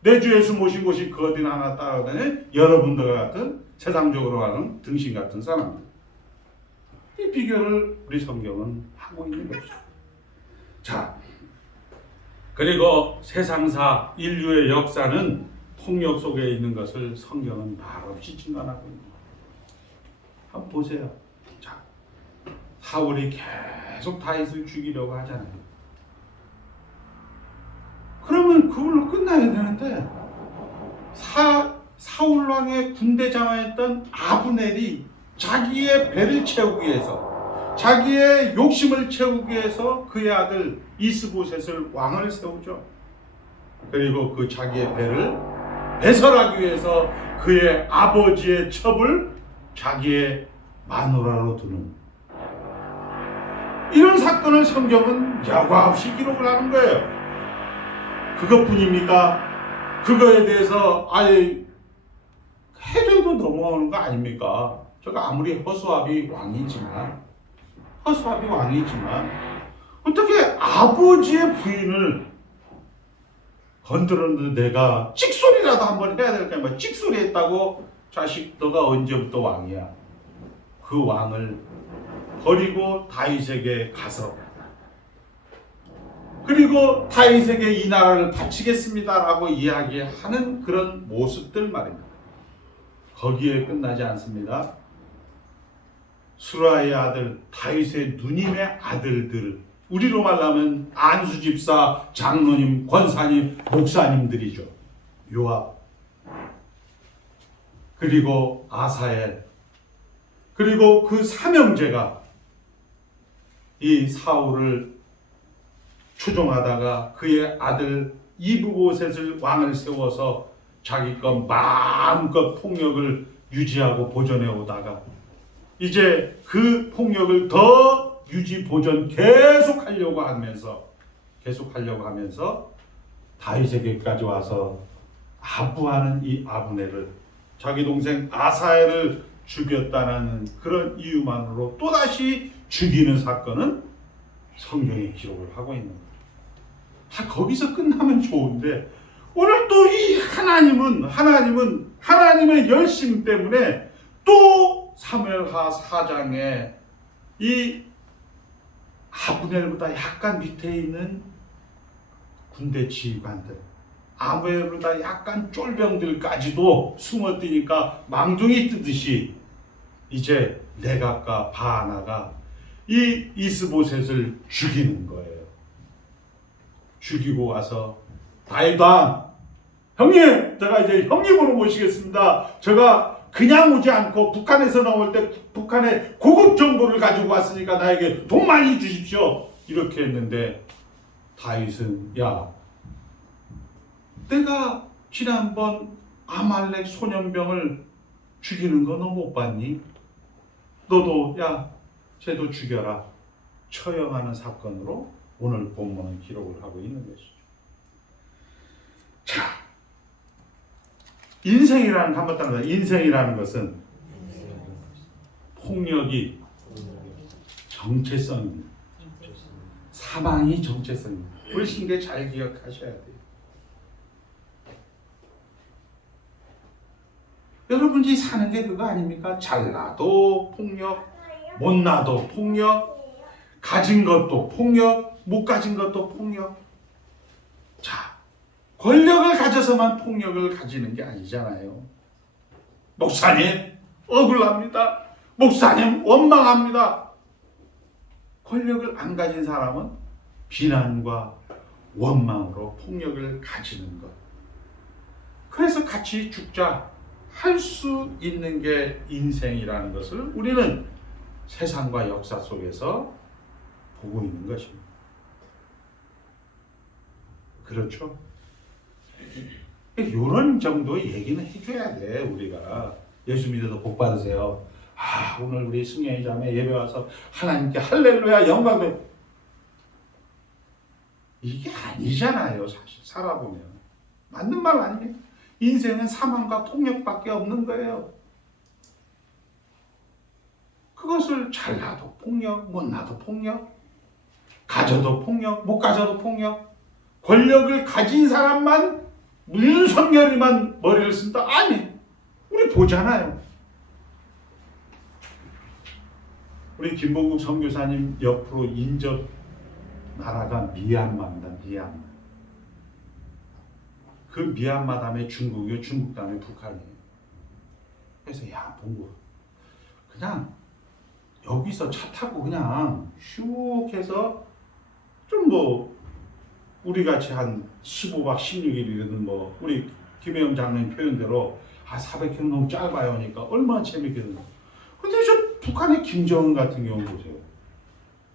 내 주 예수 모신 곳이 그 어디나 하나 따라다니는 여러분들 같은 세상적으로 하는 등신 같은 사람들. 이 비교를 우리 성경은 하고 있는 것이죠. 자, 그리고 세상사 인류의 역사는 폭력 속에 있는 것을 성경은 말없이 진단하고 있는 거예요. 한번 보세요. 자, 사울이 계속 다윗을 죽이려고 하잖아요. 그러면 그걸로 끝나야 되는데 사울 왕의 군대 장악했던 아브넬이 자기의 배를 채우기 위해서 자기의 욕심을 채우기 위해서 그의 아들 이스보셋을 왕을 세우죠. 그리고 그 자기의 배를 배설하기 위해서 그의 아버지의 첩을 자기의 마누라로 두는 이런 사건을 성경은 여과 없이 기록을 하는 거예요. 그것뿐입니까? 그거에 대해서 아예 해줘도 넘어오는 거 아닙니까? 제가 아무리 허수아비 왕이지만 어떻게 아버지의 부인을 건드렸는데 내가 찍소리라도 한번 해야 될까? 찍소리 했다고 자식 너가 언제부터 왕이야? 그 왕을 버리고 다윗에게 가서 그리고 다윗에게 이 나라를 바치겠습니다라고 이야기하는 그런 모습들 말입니다. 거기에 끝나지 않습니다. 수라의 아들 다윗의 누님의 아들들, 우리로 말하면 안수 집사, 장로님, 권사님, 목사님들이죠. 요압, 그리고 아사엘, 그리고 그 삼형제가 이 사울을 추종하다가 그의 아들 이브보셋을 왕을 세워서 자기 것 마음껏 폭력을 유지하고 보존해 오다가 이제 그 폭력을 더 유지 보존 계속하려고 하면서 다윗에게까지 와서 아부하는 이 아브넬을, 자기 동생 아사엘을 죽였다는 그런 이유만으로 또다시 죽이는 사건은 성경에 기록을 하고 있는 거예요. 거기서 끝나면 좋은데 오늘 또 이 하나님의 열심 때문에 또 사무엘하 4장에 이 아브넬보다 약간 밑에 있는 군대 지휘관들, 아브넬보다 약간 쫄병들까지도 숨어뛰니까 망둥이 뜨듯이 이제 레갑과 바하나가 이 이스보셋을 죽이는 거예요. 죽이고 와서 다윗왕, 형님, 제가 이제 형님으로 모시겠습니다. 제가 그냥 오지 않고 북한에서 나올 때 북한의 고급 정보를 가지고 왔으니까 나에게 돈 많이 주십시오. 이렇게 했는데 다윗은, 야, 내가 지난번 아말렉 소년병을 죽이는 거 너 못 봤니? 너도 야, 쟤도 죽여라. 처형하는 사건으로 오늘 본문은 기록을 하고 있는 것이죠. 자, 인생이라는 것은 폭력이 정체성입니다. 사망이 정체성입니다. 불신게 잘 기억하셔야 돼요. 여러분이 사는 게 그거 아닙니까? 잘나도 폭력, 못나도 폭력, 가진 것도 폭력, 못 가진 것도 폭력. 자, 권력을 가져서만 폭력을 가지는 게 아니잖아요. 목사님 억울합니다. 목사님 원망합니다. 권력을 안 가진 사람은 비난과 원망으로 폭력을 가지는 것. 그래서 같이 죽자 할 수 있는 게 인생이라는 것을 우리는 세상과 역사 속에서 보고 있는 것입니다. 그렇죠? 이런 정도의 얘기는 해줘야 돼. 우리가 예수 믿어서 복 받으세요. 오늘 우리 승현이 자매 예배 와서 하나님께 할렐루야 영광을, 이게 아니잖아요. 사실 살아보면 맞는 말 아닙니까? 인생은 사망과 폭력밖에 없는 거예요. 그것을 잘나도 폭력, 못나도 폭력, 가져도 폭력, 못 가져도 폭력. 권력을 가진 사람만, 윤석열이만 머리를 쓴다? 아니, 우리 보잖아요. 우리 김봉국 선교사님 옆으로 인접 나라가 미얀마입니다. 미얀마. 그 미얀마 다음에 중국이요, 중국 다음에 북한이에요. 그래서 야, 봉국, 그냥 여기서 차 타고 그냥 슉 해서 좀 우리 같이 한 15박 16일이거든 우리 김혜영 장로님 표현대로 400km 너무 짧아요 하니까 얼마나 재밌겠는데. 근데 저 북한의 김정은 같은 경우 보세요.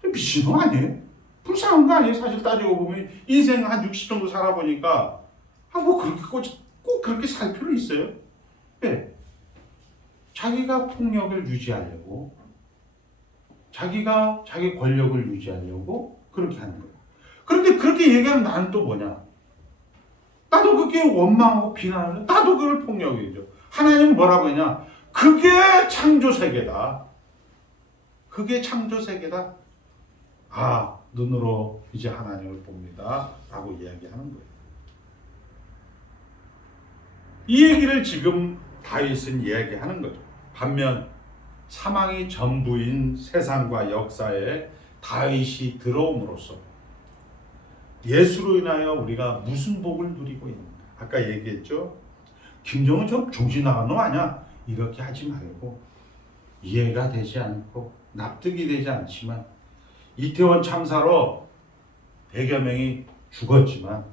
미친놈 아니에요? 불쌍한 거 아니에요? 사실 따지고 보면 인생 한 60 정도 살아보니까 그렇게 꼭 그렇게 살 필요 있어요? 네. 자기가 폭력을 유지하려고, 자기가 자기 권력을 유지하려고 그렇게 하는 거예요. 그런데 그렇게 얘기하면 나는 또 뭐냐? 나도 그게 원망하고 비난하는, 나도 그걸 폭력이죠. 하나님은 뭐라고 했냐? 그게 창조세계다. 그게 창조세계다. 눈으로 이제 하나님을 봅니다. 라고 이야기하는 거예요. 이 얘기를 지금 다윗은 이야기하는 거죠. 반면 사망이 전부인 세상과 역사에 다윗이 들어옴으로써 예수로 인하여 우리가 무슨 복을 누리고 있는가. 아까 얘기했죠. 김정은 좀 정신 나간 놈 아니야? 이렇게 하지 말고, 이해가 되지 않고 납득이 되지 않지만 이태원 참사로 100여 명이 죽었지만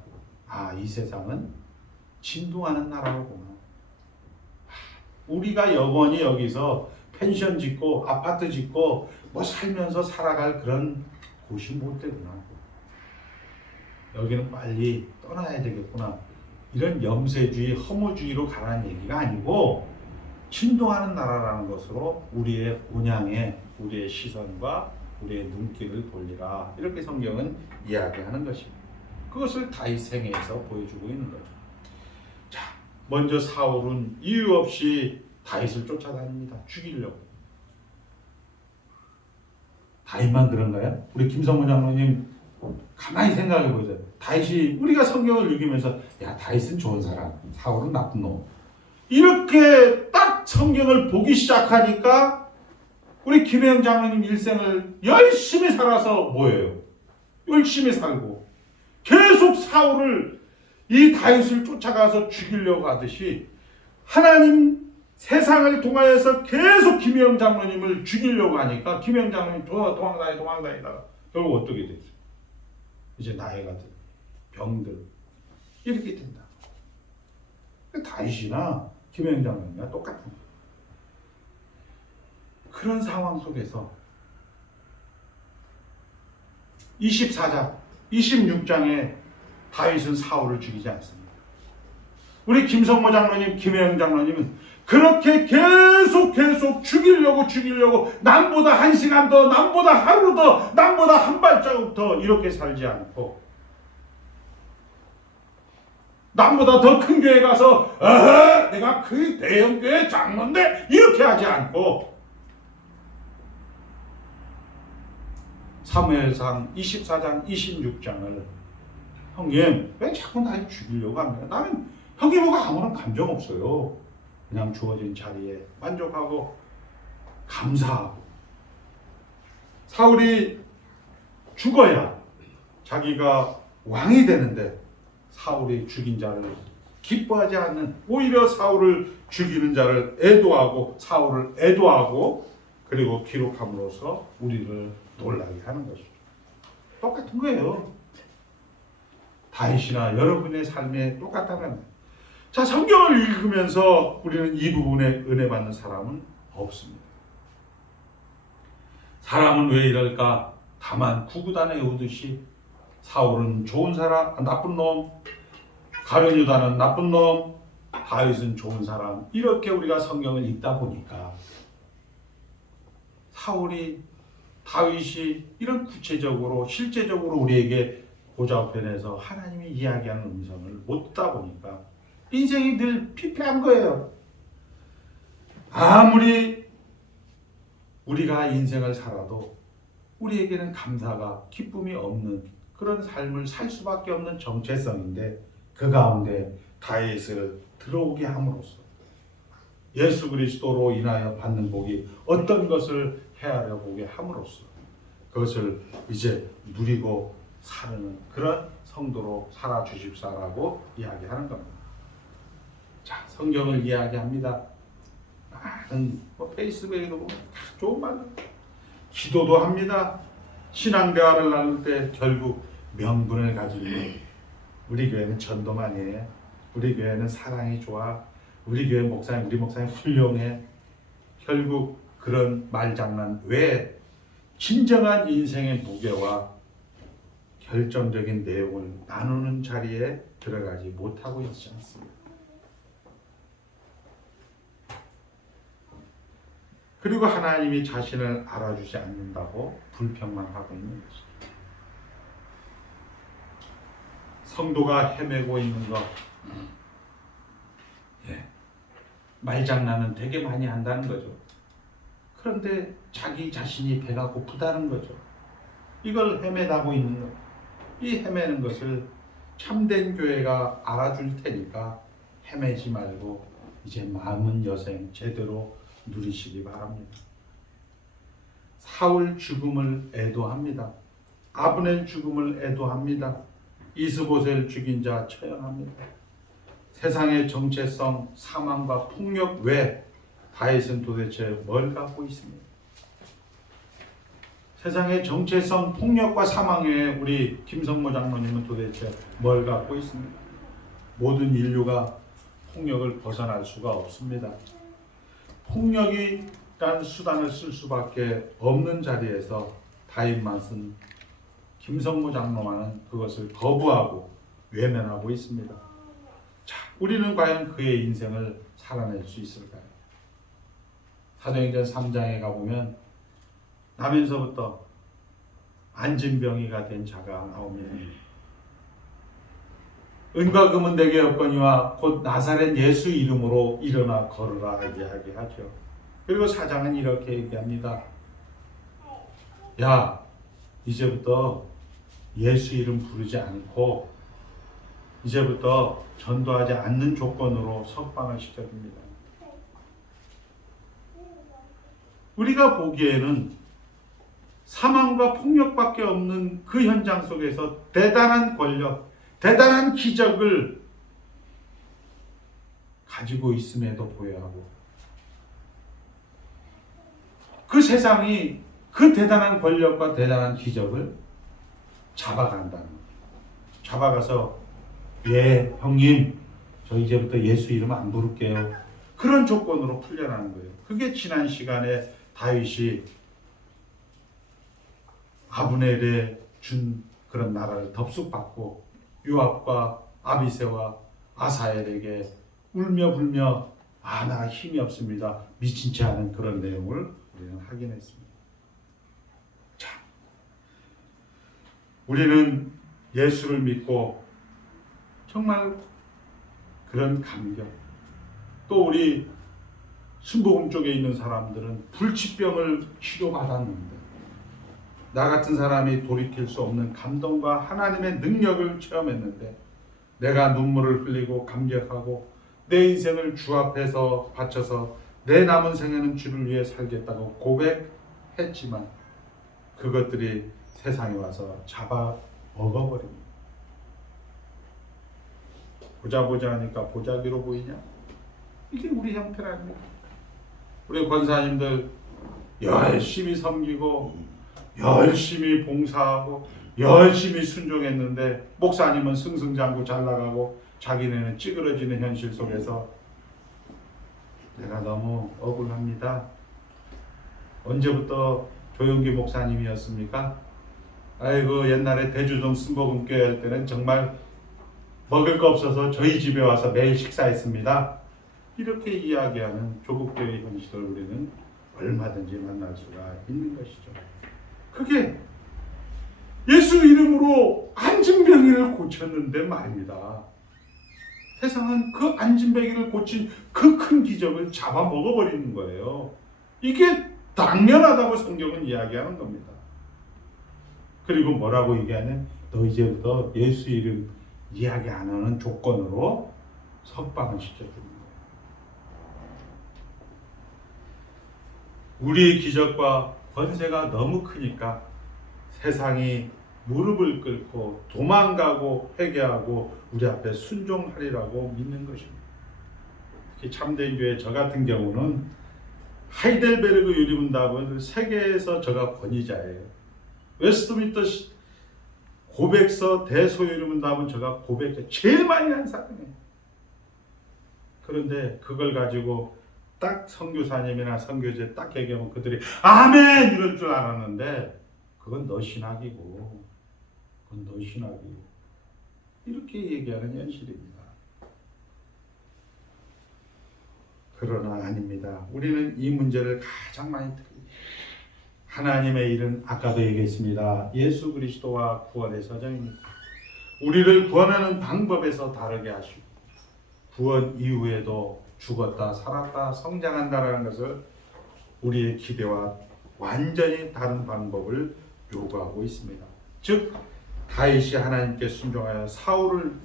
이 세상은 진동하는 나라로구나. 우리가 영원히 여기서 펜션 짓고 아파트 짓고 뭐 살면서 살아갈 그런 곳이 못 되구나. 여기는 빨리 떠나야 되겠구나. 이런 염세주의, 허무주의로 가라는 얘기가 아니고 진동하는 나라라는 것으로 우리의 본향에 우리의 시선과 우리의 눈길을 돌리라. 이렇게 성경은 이야기하는 것입니다. 그것을 다윗 생애에서 보여주고 있는 거죠. 자, 먼저 사울은 이유 없이 다윗을 쫓아다닙니다. 죽이려고. 다윗만 그런가요? 우리 김성모 장로님 가만히 생각해 보세요. 다윗이, 우리가 성경을 읽으면서 야, 다윗은 좋은 사람, 사울은 나쁜 놈, 이렇게 딱 성경을 보기 시작하니까 우리 김혜영 장로님 일생을 열심히 살아서 뭐예요? 열심히 살고 계속 사울을, 이 다윗을 쫓아가서 죽이려고 하듯이 하나님 세상을 통하여서 계속 김혜영 장로님을 죽이려고 하니까 김혜영 장로님 도망다니다가 결국 어떻게 됐어요? 이제 나이가 든 병들 이렇게 된다. 다윗이나 김혜영 장로님과 똑같은 거예요. 그런 상황 속에서 24장, 26장에 다윗은 사울을 죽이지 않습니다. 우리 김성모 장로님, 김혜영 장로님은 그렇게 계속 죽이려고 남보다 한 시간 더, 남보다 하루 더, 남보다 한 발자국 더 이렇게 살지 않고, 남보다 더 큰 교회 가서 내가 그 대형 교회 장로인데 이렇게 하지 않고, 사무엘상 24장 26장을 형님 왜 자꾸 날 죽이려고 합니까? 나는 형님하고 아무런 감정 없어요. 그냥 주어진 자리에 만족하고 감사하고. 사울이 죽어야 자기가 왕이 되는데 사울이 죽인 자를 기뻐하지 않는, 오히려 사울을 죽이는 자를 애도하고 사울을 애도하고 그리고 기록함으로써 우리를 놀라게 하는 것이죠. 똑같은 거예요. 다윗이나 여러분의 삶에 똑같다는 거예요. 자, 성경을 읽으면서 우리는 이 부분에 은혜 받는 사람은 없습니다. 사람은 왜 이럴까? 다만 구구단에 오듯이 사울은 좋은 사람, 나쁜 놈, 가룟유다는 나쁜 놈, 다윗은 좋은 사람, 이렇게 우리가 성경을 읽다 보니까 사울이, 다윗이 이런 구체적으로 실제적으로 우리에게 고좌우편에서 하나님이 이야기하는 음성을 못 듣다 보니까 인생이 늘 피폐한 거예요. 아무리 우리가 인생을 살아도 우리에게는 감사가, 기쁨이 없는 그런 삶을 살 수밖에 없는 정체성인데, 그 가운데 다윗을 들어오게 함으로써 예수 그리스도로 인하여 받는 복이 어떤 것을 헤아려 보게 함으로써 그것을 이제 누리고 사는 그런 성도로 살아 주십사라고 이야기하는 겁니다. 자, 성경을 이야기합니다. 많은 페이스북에도 보면 다 좋은 말, 기도도 합니다. 신앙 대화를 나눌 때 결국 명분을 가지고 우리 교회는 전도 많이 해, 우리 교회는 사랑이 좋아, 우리 교회 목사님, 우리 목사님 훌륭해. 결국 그런 말장난 외에 진정한 인생의 무게와 결정적인 내용을 나누는 자리에 들어가지 못하고 있지 않습니다. 그리고 하나님이 자신을 알아주지 않는다고 불평만 하고 있는 것입니다. 성도가 헤매고 있는 것, 말장난은 되게 많이 한다는 거죠. 그런데 자기 자신이 배가 고프다는 거죠. 이걸 헤매다고 있는 것, 이 헤매는 것을 참된 교회가 알아줄 테니까 헤매지 말고 이제 마음은 여생 제대로 누리시기 바랍니다. 사울 죽음을 애도합니다. 아브넬 죽음을 애도합니다. 이스보셀 죽인 자 처형합니다. 세상의 정체성, 사망과 폭력 외 다윗은 도대체 뭘 갖고 있습니까? 세상의 정체성, 폭력과 사망 외에 우리 김성모 장로님은 도대체 뭘 갖고 있습니까? 모든 인류가 폭력을 벗어날 수가 없습니다. 폭력이란 수단을 쓸 수밖에 없는 자리에서 다윗만은 김성모 장로만은 그것을 거부하고 외면하고 있습니다. 자, 우리는 과연 그의 인생을 살아낼 수 있을까요? 사도행전 3장에 가보면 나면서부터 안진병이가 된 자가 나옵니다. 은과 금은 내게 없거니와 곧 나사렛 예수 이름으로 일어나 걸으라 이야기하죠. 그리고 사장은 이렇게 얘기합니다. 야, 이제부터 예수 이름 부르지 않고 이제부터 전도하지 않는 조건으로 석방을 시켜줍니다. 우리가 보기에는 사망과 폭력밖에 없는 그 현장 속에서 대단한 권력, 대단한 기적을 가지고 있음에도 불구하고 그 세상이 그 대단한 권력과 대단한 기적을 잡아간다는 거예요. 잡아가서 예 형님 저 이제부터 예수 이름 안 부를게요. 그런 조건으로 풀려나는 거예요. 그게 지난 시간에 다윗이 아브넬에 준 그런 나라를 덥석받고 요압과 아비새와 아사엘에게 울며 불며 나 힘이 없습니다. 미친 채 하는 그런 내용을 우리는 확인했습니다. 자, 우리는 예수를 믿고 정말 그런 감격, 또 우리 순복음 쪽에 있는 사람들은 불치병을 치료받았는데 나 같은 사람이 돌이킬 수 없는 감동과 하나님의 능력을 체험했는데 내가 눈물을 흘리고 감격하고 내 인생을 주 앞에서 바쳐서 내 남은 생에는 주를 위해 살겠다고 고백했지만 그것들이 세상에 와서 잡아 먹어버립니다. 보자 하니까 보자기로 보이냐? 이게 우리 형태랍니다. 우리 권사님들 열심히 섬기고 열심히 봉사하고 열심히 순종했는데 목사님은 승승장구 잘 나가고 자기네는 찌그러지는 현실 속에서 내가 너무 억울합니다. 언제부터 조용기 목사님이었습니까? 아이고 옛날에 대주동 순복음교회 할 때는 정말 먹을 거 없어서 저희 집에 와서 매일 식사했습니다. 이렇게 이야기하는 조국교회 현실을 우리는 얼마든지 만날 수가 있는 것이죠. 그게 예수 이름으로 안진병이를 고쳤는데 말입니다. 세상은 그 안진병이를 고친 그 큰 기적을 잡아먹어버리는 거예요. 이게 당연하다고 성경은 이야기하는 겁니다. 그리고 뭐라고 얘기하냐면 너 이제부터 예수 이름 이야기 안 하는 조건으로 석방을 시켜주는 거예요. 우리의 기적과 권세가 너무 크니까 세상이 무릎을 꿇고 도망가고 회개하고 우리 앞에 순종하리라고 믿는 것입니다. 특히 참된 교회 저 같은 경우는 하이델베르그 유리문답은 세계에서 저가 권위자예요. 웨스트민스터 고백서 대소유리문답은 저가 고백해 제일 많이 한 사람이에요. 그런데 그걸 가지고 딱 선교사님이나 선교제 딱 얘기하면 그들이 아멘 이럴 줄 알았는데 그건 너 신학이고 그건 너 신학이고 이렇게 얘기하는 현실입니다. 그러나 아닙니다. 우리는 이 문제를 가장 많이 하나님의 일은 아까도 얘기했습니다. 예수 그리스도와 구원의 서정입니다. 우리를 구원하는 방법에서 다르게 하시고 구원 이후에도 죽었다 살았다 성장한다라는 것을 우리의 기대와 완전히 다른 방법을 요구하고 있습니다. 즉 다윗이 하나님께 순종하여 사울을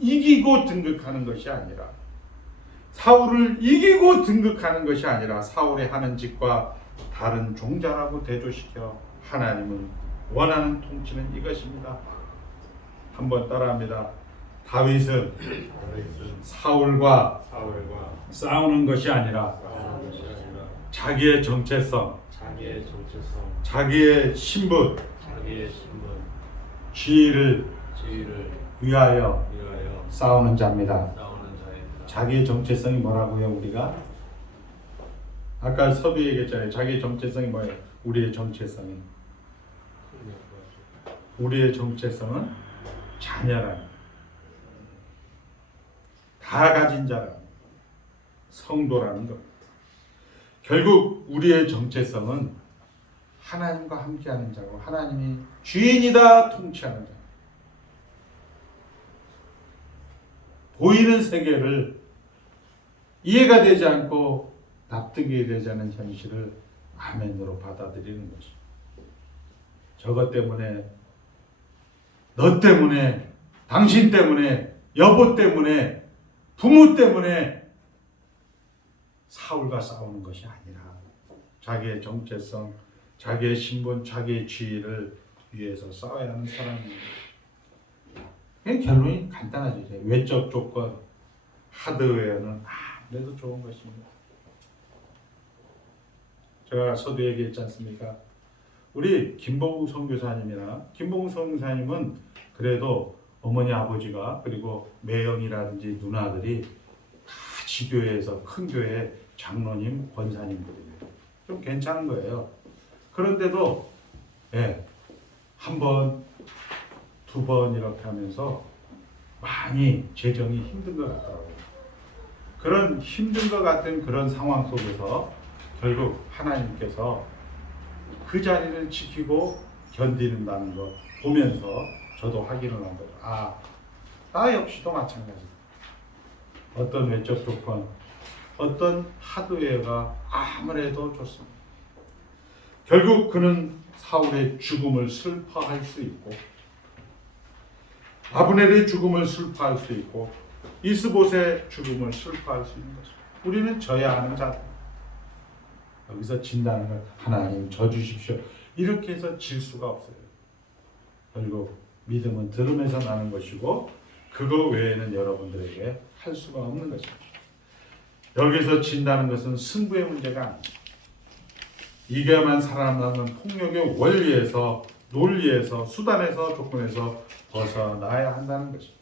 이기고 등극하는 것이 아니라 사울의 하는 짓과 다른 종자라고 대조시켜 하나님은 원하는 통치는 이것입니다. 한번 따라합니다. 다윗은 사울과 싸우는 것이 아니라 자기의 정체성, 자기의 신분, 지위를 위하여 싸우는 자입니다. 자기의 정체성이 뭐라고요? 우리가 아까 서두 얘기했잖아요. 자기의 정체성이 뭐예요? 우리의 정체성은 자녀라는, 다 가진 자라는, 성도라는 것. 결국 우리의 정체성은 하나님과 함께하는 자고, 하나님이 주인이다 통치하는 자. 보이는 세계를 이해가 되지 않고 납득이 되지 않는 현실을 아멘으로 받아들이는 것이. 저것 때문에, 너 때문에, 당신 때문에, 여보 때문에, 부모 때문에 사울과 싸우는 것이 아니라 자기의 정체성, 자기의 신분, 자기의 지위를 위해서 싸워야 하는 사람입니다. 결론이 간단하죠. 외적 조건, 하드웨어는 아무래도 좋은 것입니다. 제가 서두 얘기했지 않습니까? 우리 김봉욱 선교사님이나, 김봉욱 선교사님은 그래도 어머니 아버지가 그리고 매형이라든지 누나들이 다 지교회에서 큰 교회 장로님, 권사님들이에요. 좀 괜찮은 거예요. 그런데도 한 번, 두 번 이렇게 하면서 많이 재정이 힘든 것 같더라고요. 그런 힘든 것 같은 그런 상황 속에서 결국 하나님께서 그 자리를 지키고 견디는다는 것 보면서 저도 확인을 한 거죠. 나 역시도 마찬가지다. 어떤 외적 조건, 어떤 하드웨어가 아무래도 좋습니다. 결국 그는 사울의 죽음을 슬퍼할 수 있고, 아브넬의 죽음을 슬퍼할 수 있고, 이스봇의 죽음을 슬퍼할 수 있는 것입니다. 우리는 져야 하는 자들. 여기서 진다는 걸 하나님 져 주십시오. 이렇게 해서 질 수가 없어요. 결국 믿음은 들음에서 나는 것이고, 그거 외에는 여러분들에게 할 수가 없는 것입니다. 여기서 진다는 것은 승부의 문제가 아닙니다. 이겨야만 살아남는 폭력의 원리에서, 논리에서, 수단에서, 조건에서 벗어나야 한다는 것입니다.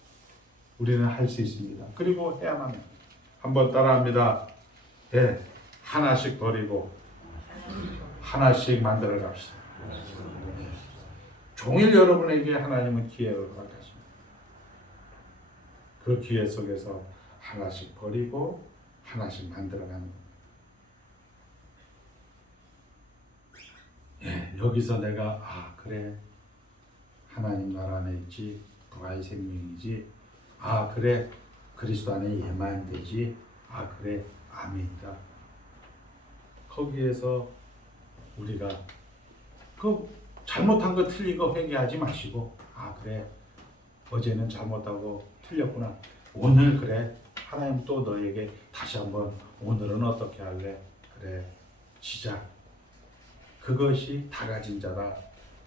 우리는 할 수 있습니다. 그리고 해야만 합니다. 한번 따라합니다. 하나씩 버리고 하나씩 만들어 갑시다. 종일 여러분에게 하나님은 기회를 허락하십니다. 그 기회 속에서 하나씩 버리고 하나씩 만들어가는 겁니다. 여기서 내가 그래, 하나님 나라 안에 있지, 부활 생명이지, 그래, 그리스도 안에 예만 되지, 그래, 아멘이다. 거기에서 우리가 그 잘못한 거 틀린 거 회개하지 마시고, 그래, 어제는 잘못하고 틀렸구나, 오늘 그래, 하나님 또 너에게 다시 한번, 오늘은 어떻게 할래? 그래, 시작. 그것이 다 가진 자다.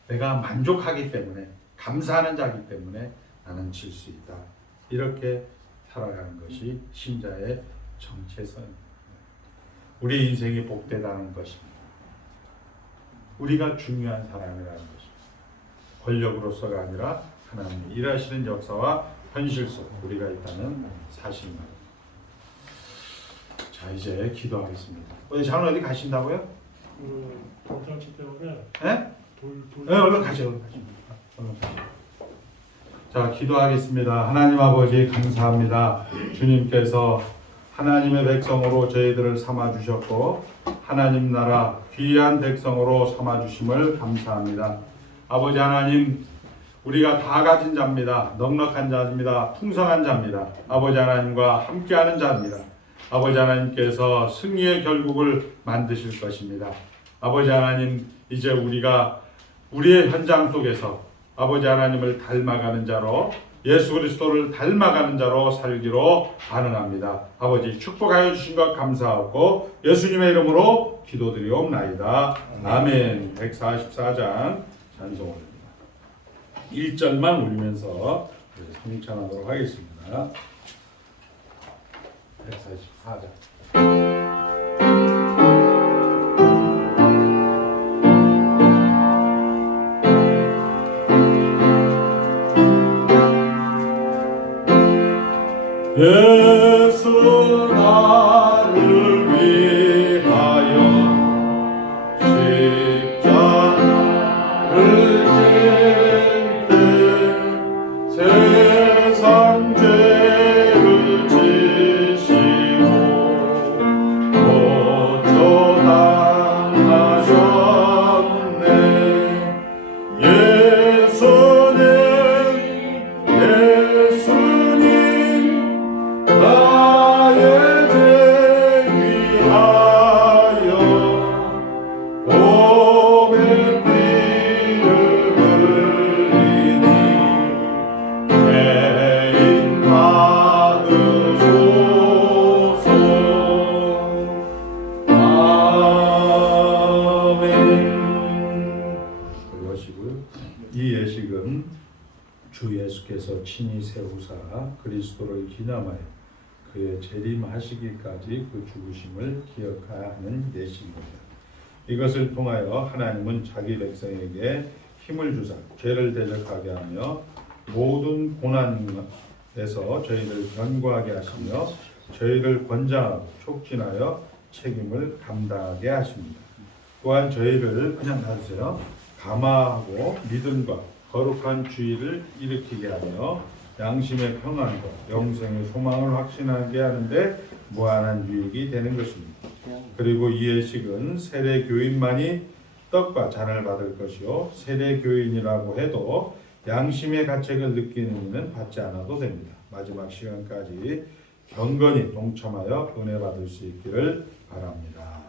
내가 만족하기 때문에, 감사하는 자이기 때문에 나는 질 수 있다. 이렇게 살아가는 것이 신자의 정체성입니다. 우리 인생이 복되다는 것입니다. 우리가 중요한 사람이라는 것입니다. 권력으로서가 아니라 하나님이 일하시는 역사와 현실 속 우리가 있다는 사실입니다. 자, 이제 기도하겠습니다. 장로 어디 가신다고요? 동정치 때문에. 얼른 가죠. 자, 기도하겠습니다. 하나님 아버지 감사합니다. 주님께서 하나님의 백성으로 저희들을 삼아주셨고, 하나님 나라 귀한 백성으로 삼아주심을 감사합니다. 아버지 하나님, 우리가 다 가진 자입니다. 넉넉한 자입니다. 풍성한 자입니다. 아버지 하나님과 함께하는 자입니다. 아버지 하나님께서 승리의 결국을 만드실 것입니다. 아버지 하나님, 이제 우리가 우리의 현장 속에서 아버지 하나님을 닮아가는 자로 예수 그리스도를 닮아가는 자로 살기로 반응합니다. 아버지 축복하여 주신 것 감사하고 예수님의 이름으로 기도드리옵나이다. 아멘. 144장 찬송 올립니다. 1절만 울리면서 성찬하도록 하겠습니다. 144장. 예수 나를 위하여 십자가를 질때 세상 죄를 지시고 고쳐당하셨네. 예수님 나의 죄 위하여 몸에 피를 흘리니 죄인 받으소서. 아멘. 그러시고요. 이 예식은 주 예수께서 친히 세우사 그리스도를 기념하여 그의 재림하시기까지 그 죽으심을 기억하는 예식입니다. 이것을 통하여 하나님은 자기 백성에게 힘을 주사 죄를 대적하게 하며 모든 고난에서 저희를 견고하게 하시며 저희를 권장하고 촉진하여 책임을 감당하게 하십니다. 또한 저희를 그냥 놔주세요. 감화하고 믿음과 거룩한 주의를 일으키게 하며 양심의 평안과 영생의 소망을 확신하게 하는데 무한한 유익이 되는 것입니다. 그리고 이 예식은 세례 교인만이 떡과 잔을 받을 것이요 세례 교인이라고 해도 양심의 가책을 느끼는 이는 받지 않아도 됩니다. 마지막 시간까지 경건히 동참하여 은혜 받을 수 있기를 바랍니다.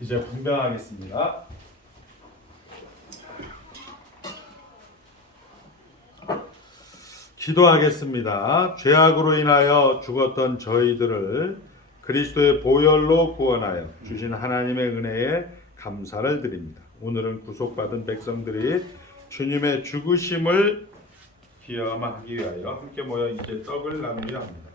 이제 분배하겠습니다. 기도하겠습니다. 죄악으로 인하여 죽었던 저희들을 그리스도의 보혈로 구원하여 주신 하나님의 은혜에 감사를 드립니다. 오늘은 구속받은 백성들이 주님의 죽으심을 기념하기 위하여 함께 모여 이제 떡을 나누려 합니다.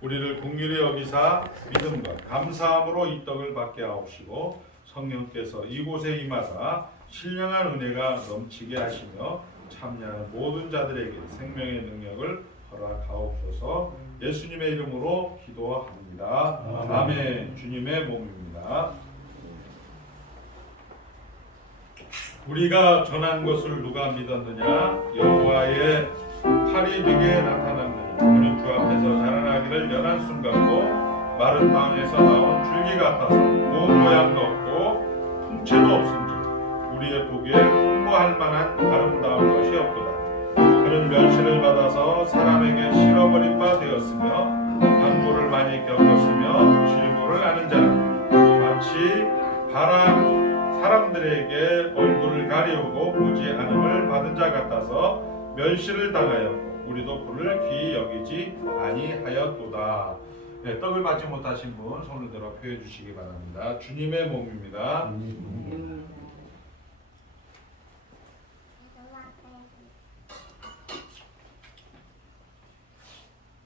우리를 긍휼히 여기사 믿음과 감사함으로 이 떡을 받게 하옵시고 성령께서 이곳에 임하사 신령한 은혜가 넘치게 하시며 참여하는 모든 자들에게 생명의 능력을 허락하옵소서. 예수님의 이름으로 기도합니다. 아멘. 주님의 몸입니다. 우리가 전한 것을 누가 믿었느냐? 여호와의 팔이 네게 나타났느니 그는 주 앞에서 자라나기를 연한 순간고 마른 땅에서 나온 줄기 같아서 몸 모양도 없고 풍채도 없은즉 우리의 보기에 흠모할 만한 아름다운 것이 없도다. 그는 멸시를 받아서 사람에게 실어버린 바 되었으며 간고를 많이 겪었으며 질고를 아는 자라 마치 사람들에게 얼굴을 가리우고 보지 않음을 받은 자 같아서 멸시를 당하였고 우리도 그를 귀히 여기지 아니하였도다. 네, 떡을 받지 못하신 분 손을 들어 펴 주시기 바랍니다. 주님의 몸입니다.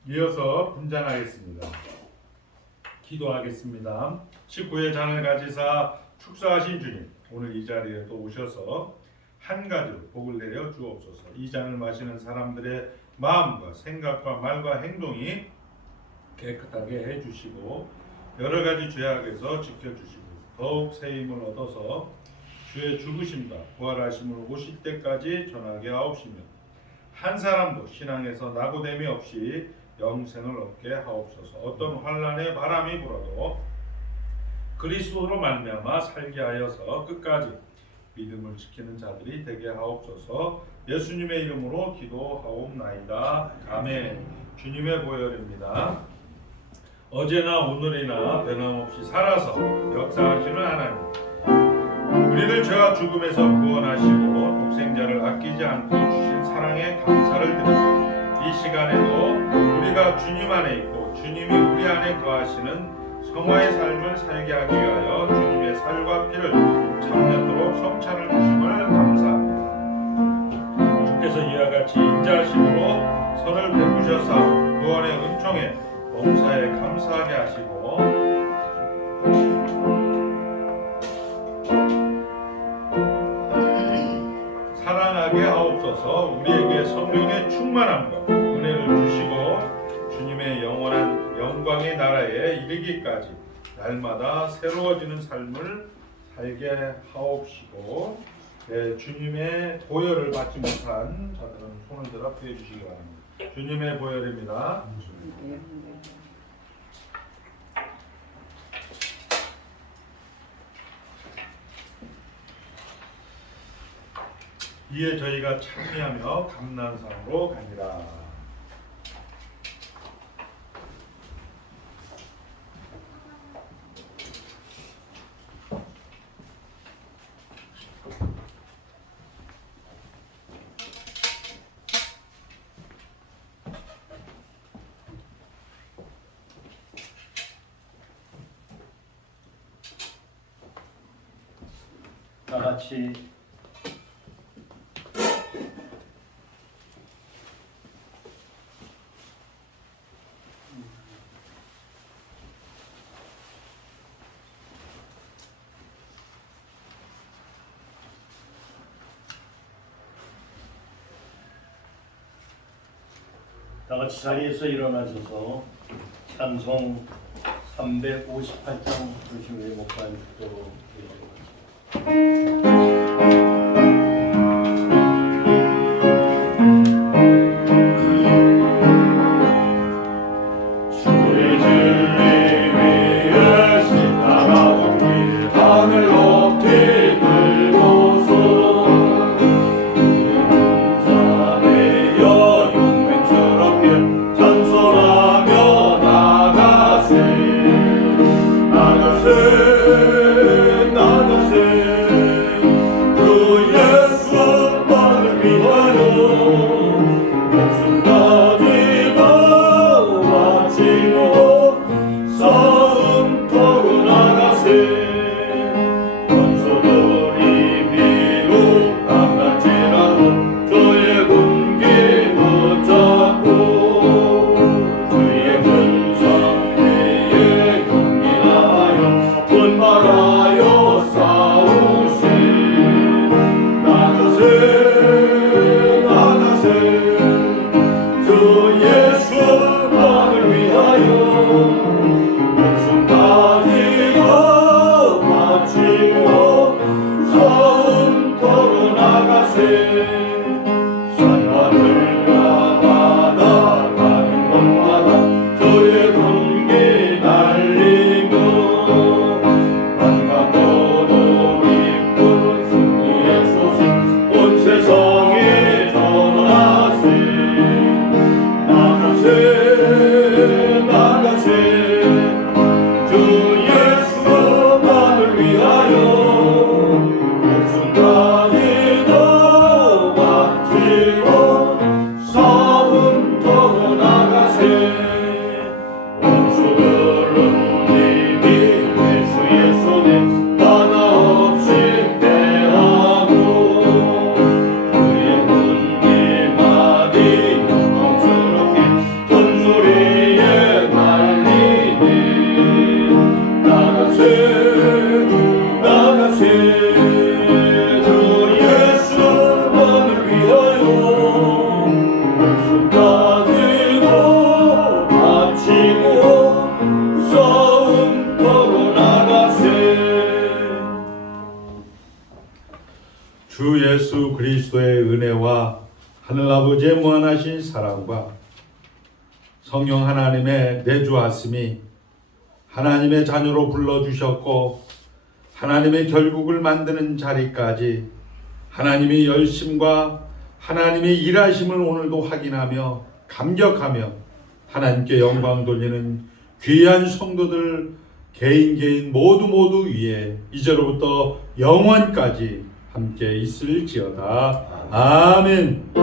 이어서 분잔하겠습니다. 기도하겠습니다. 19의 잔을 가지사 축사하신 주님, 오늘 이 자리에 또 오셔서 한 가지로 복을 내려 주옵소서. 이 잔을 마시는 사람들의 마음과 생각과 말과 행동이 깨끗하게 해주시고 여러 가지 죄악에서 지켜주시고 더욱 새 힘을 얻어서 주의 죽으심과 부활하심을 오실 때까지 전하게 하옵시며 한 사람도 신앙에서 낙오됨이 없이 영생을 얻게 하옵소서. 어떤 환난의 바람이 불어도 그리스도로 말미암아 살게 하여서 끝까지 믿음을 지키는 자들이 되게 하옵소서. 예수님의 이름으로 기도하옵나이다. 아멘. 주님의 보혈입니다. 어제나 오늘이나 변함없이 살아서 역사하시는 하나님, 우리를 죄와 죽음에서 구원하시고 독생자를 아끼지 않고 주신 사랑에 감사를 드립니다. 이 시간에도 우리가 주님 안에 있고 주님이 우리 안에 거하시는 성화의 삶을 살게 하기 위하여 주님의 살과 피를 참되도록 성찬을 주심을 감사합니다. 주께서 이와 같이 인자하심으로 선을 베푸셔서 구원의 은총에 봉사에 감사하게 하시고 사랑하게 하옵소서. 우리에게 성령의 충만함과 은혜를 주시고 주님의 영원한 영광의 나라에 이르기까지 날마다 새로워지는 삶을 살게 하옵시고, 주님의 보혈을 받지 못한 자들은 손을 들어 피해 주시기 바랍니다. 주님의 보혈입니다. 이에 저희가 참여하며 감난상으로 갑니다. 다 같이 자리에서 일어나셔서 찬송 358장 주시면 목사님 듣도록 주 예수 그리스도의 은혜와 하늘아버지의 무한하신 사랑과 성령 하나님의 내주하심이 하나님의 자녀로 불러주셨고 하나님의 결국을 만드는 자리까지 하나님의 열심과 하나님의 일하심을 오늘도 확인하며 감격하며 하나님께 영광 돌리는 귀한 성도들 개인 모두 위에 이제로부터 영원까지 함께 있을지어다. 아멘.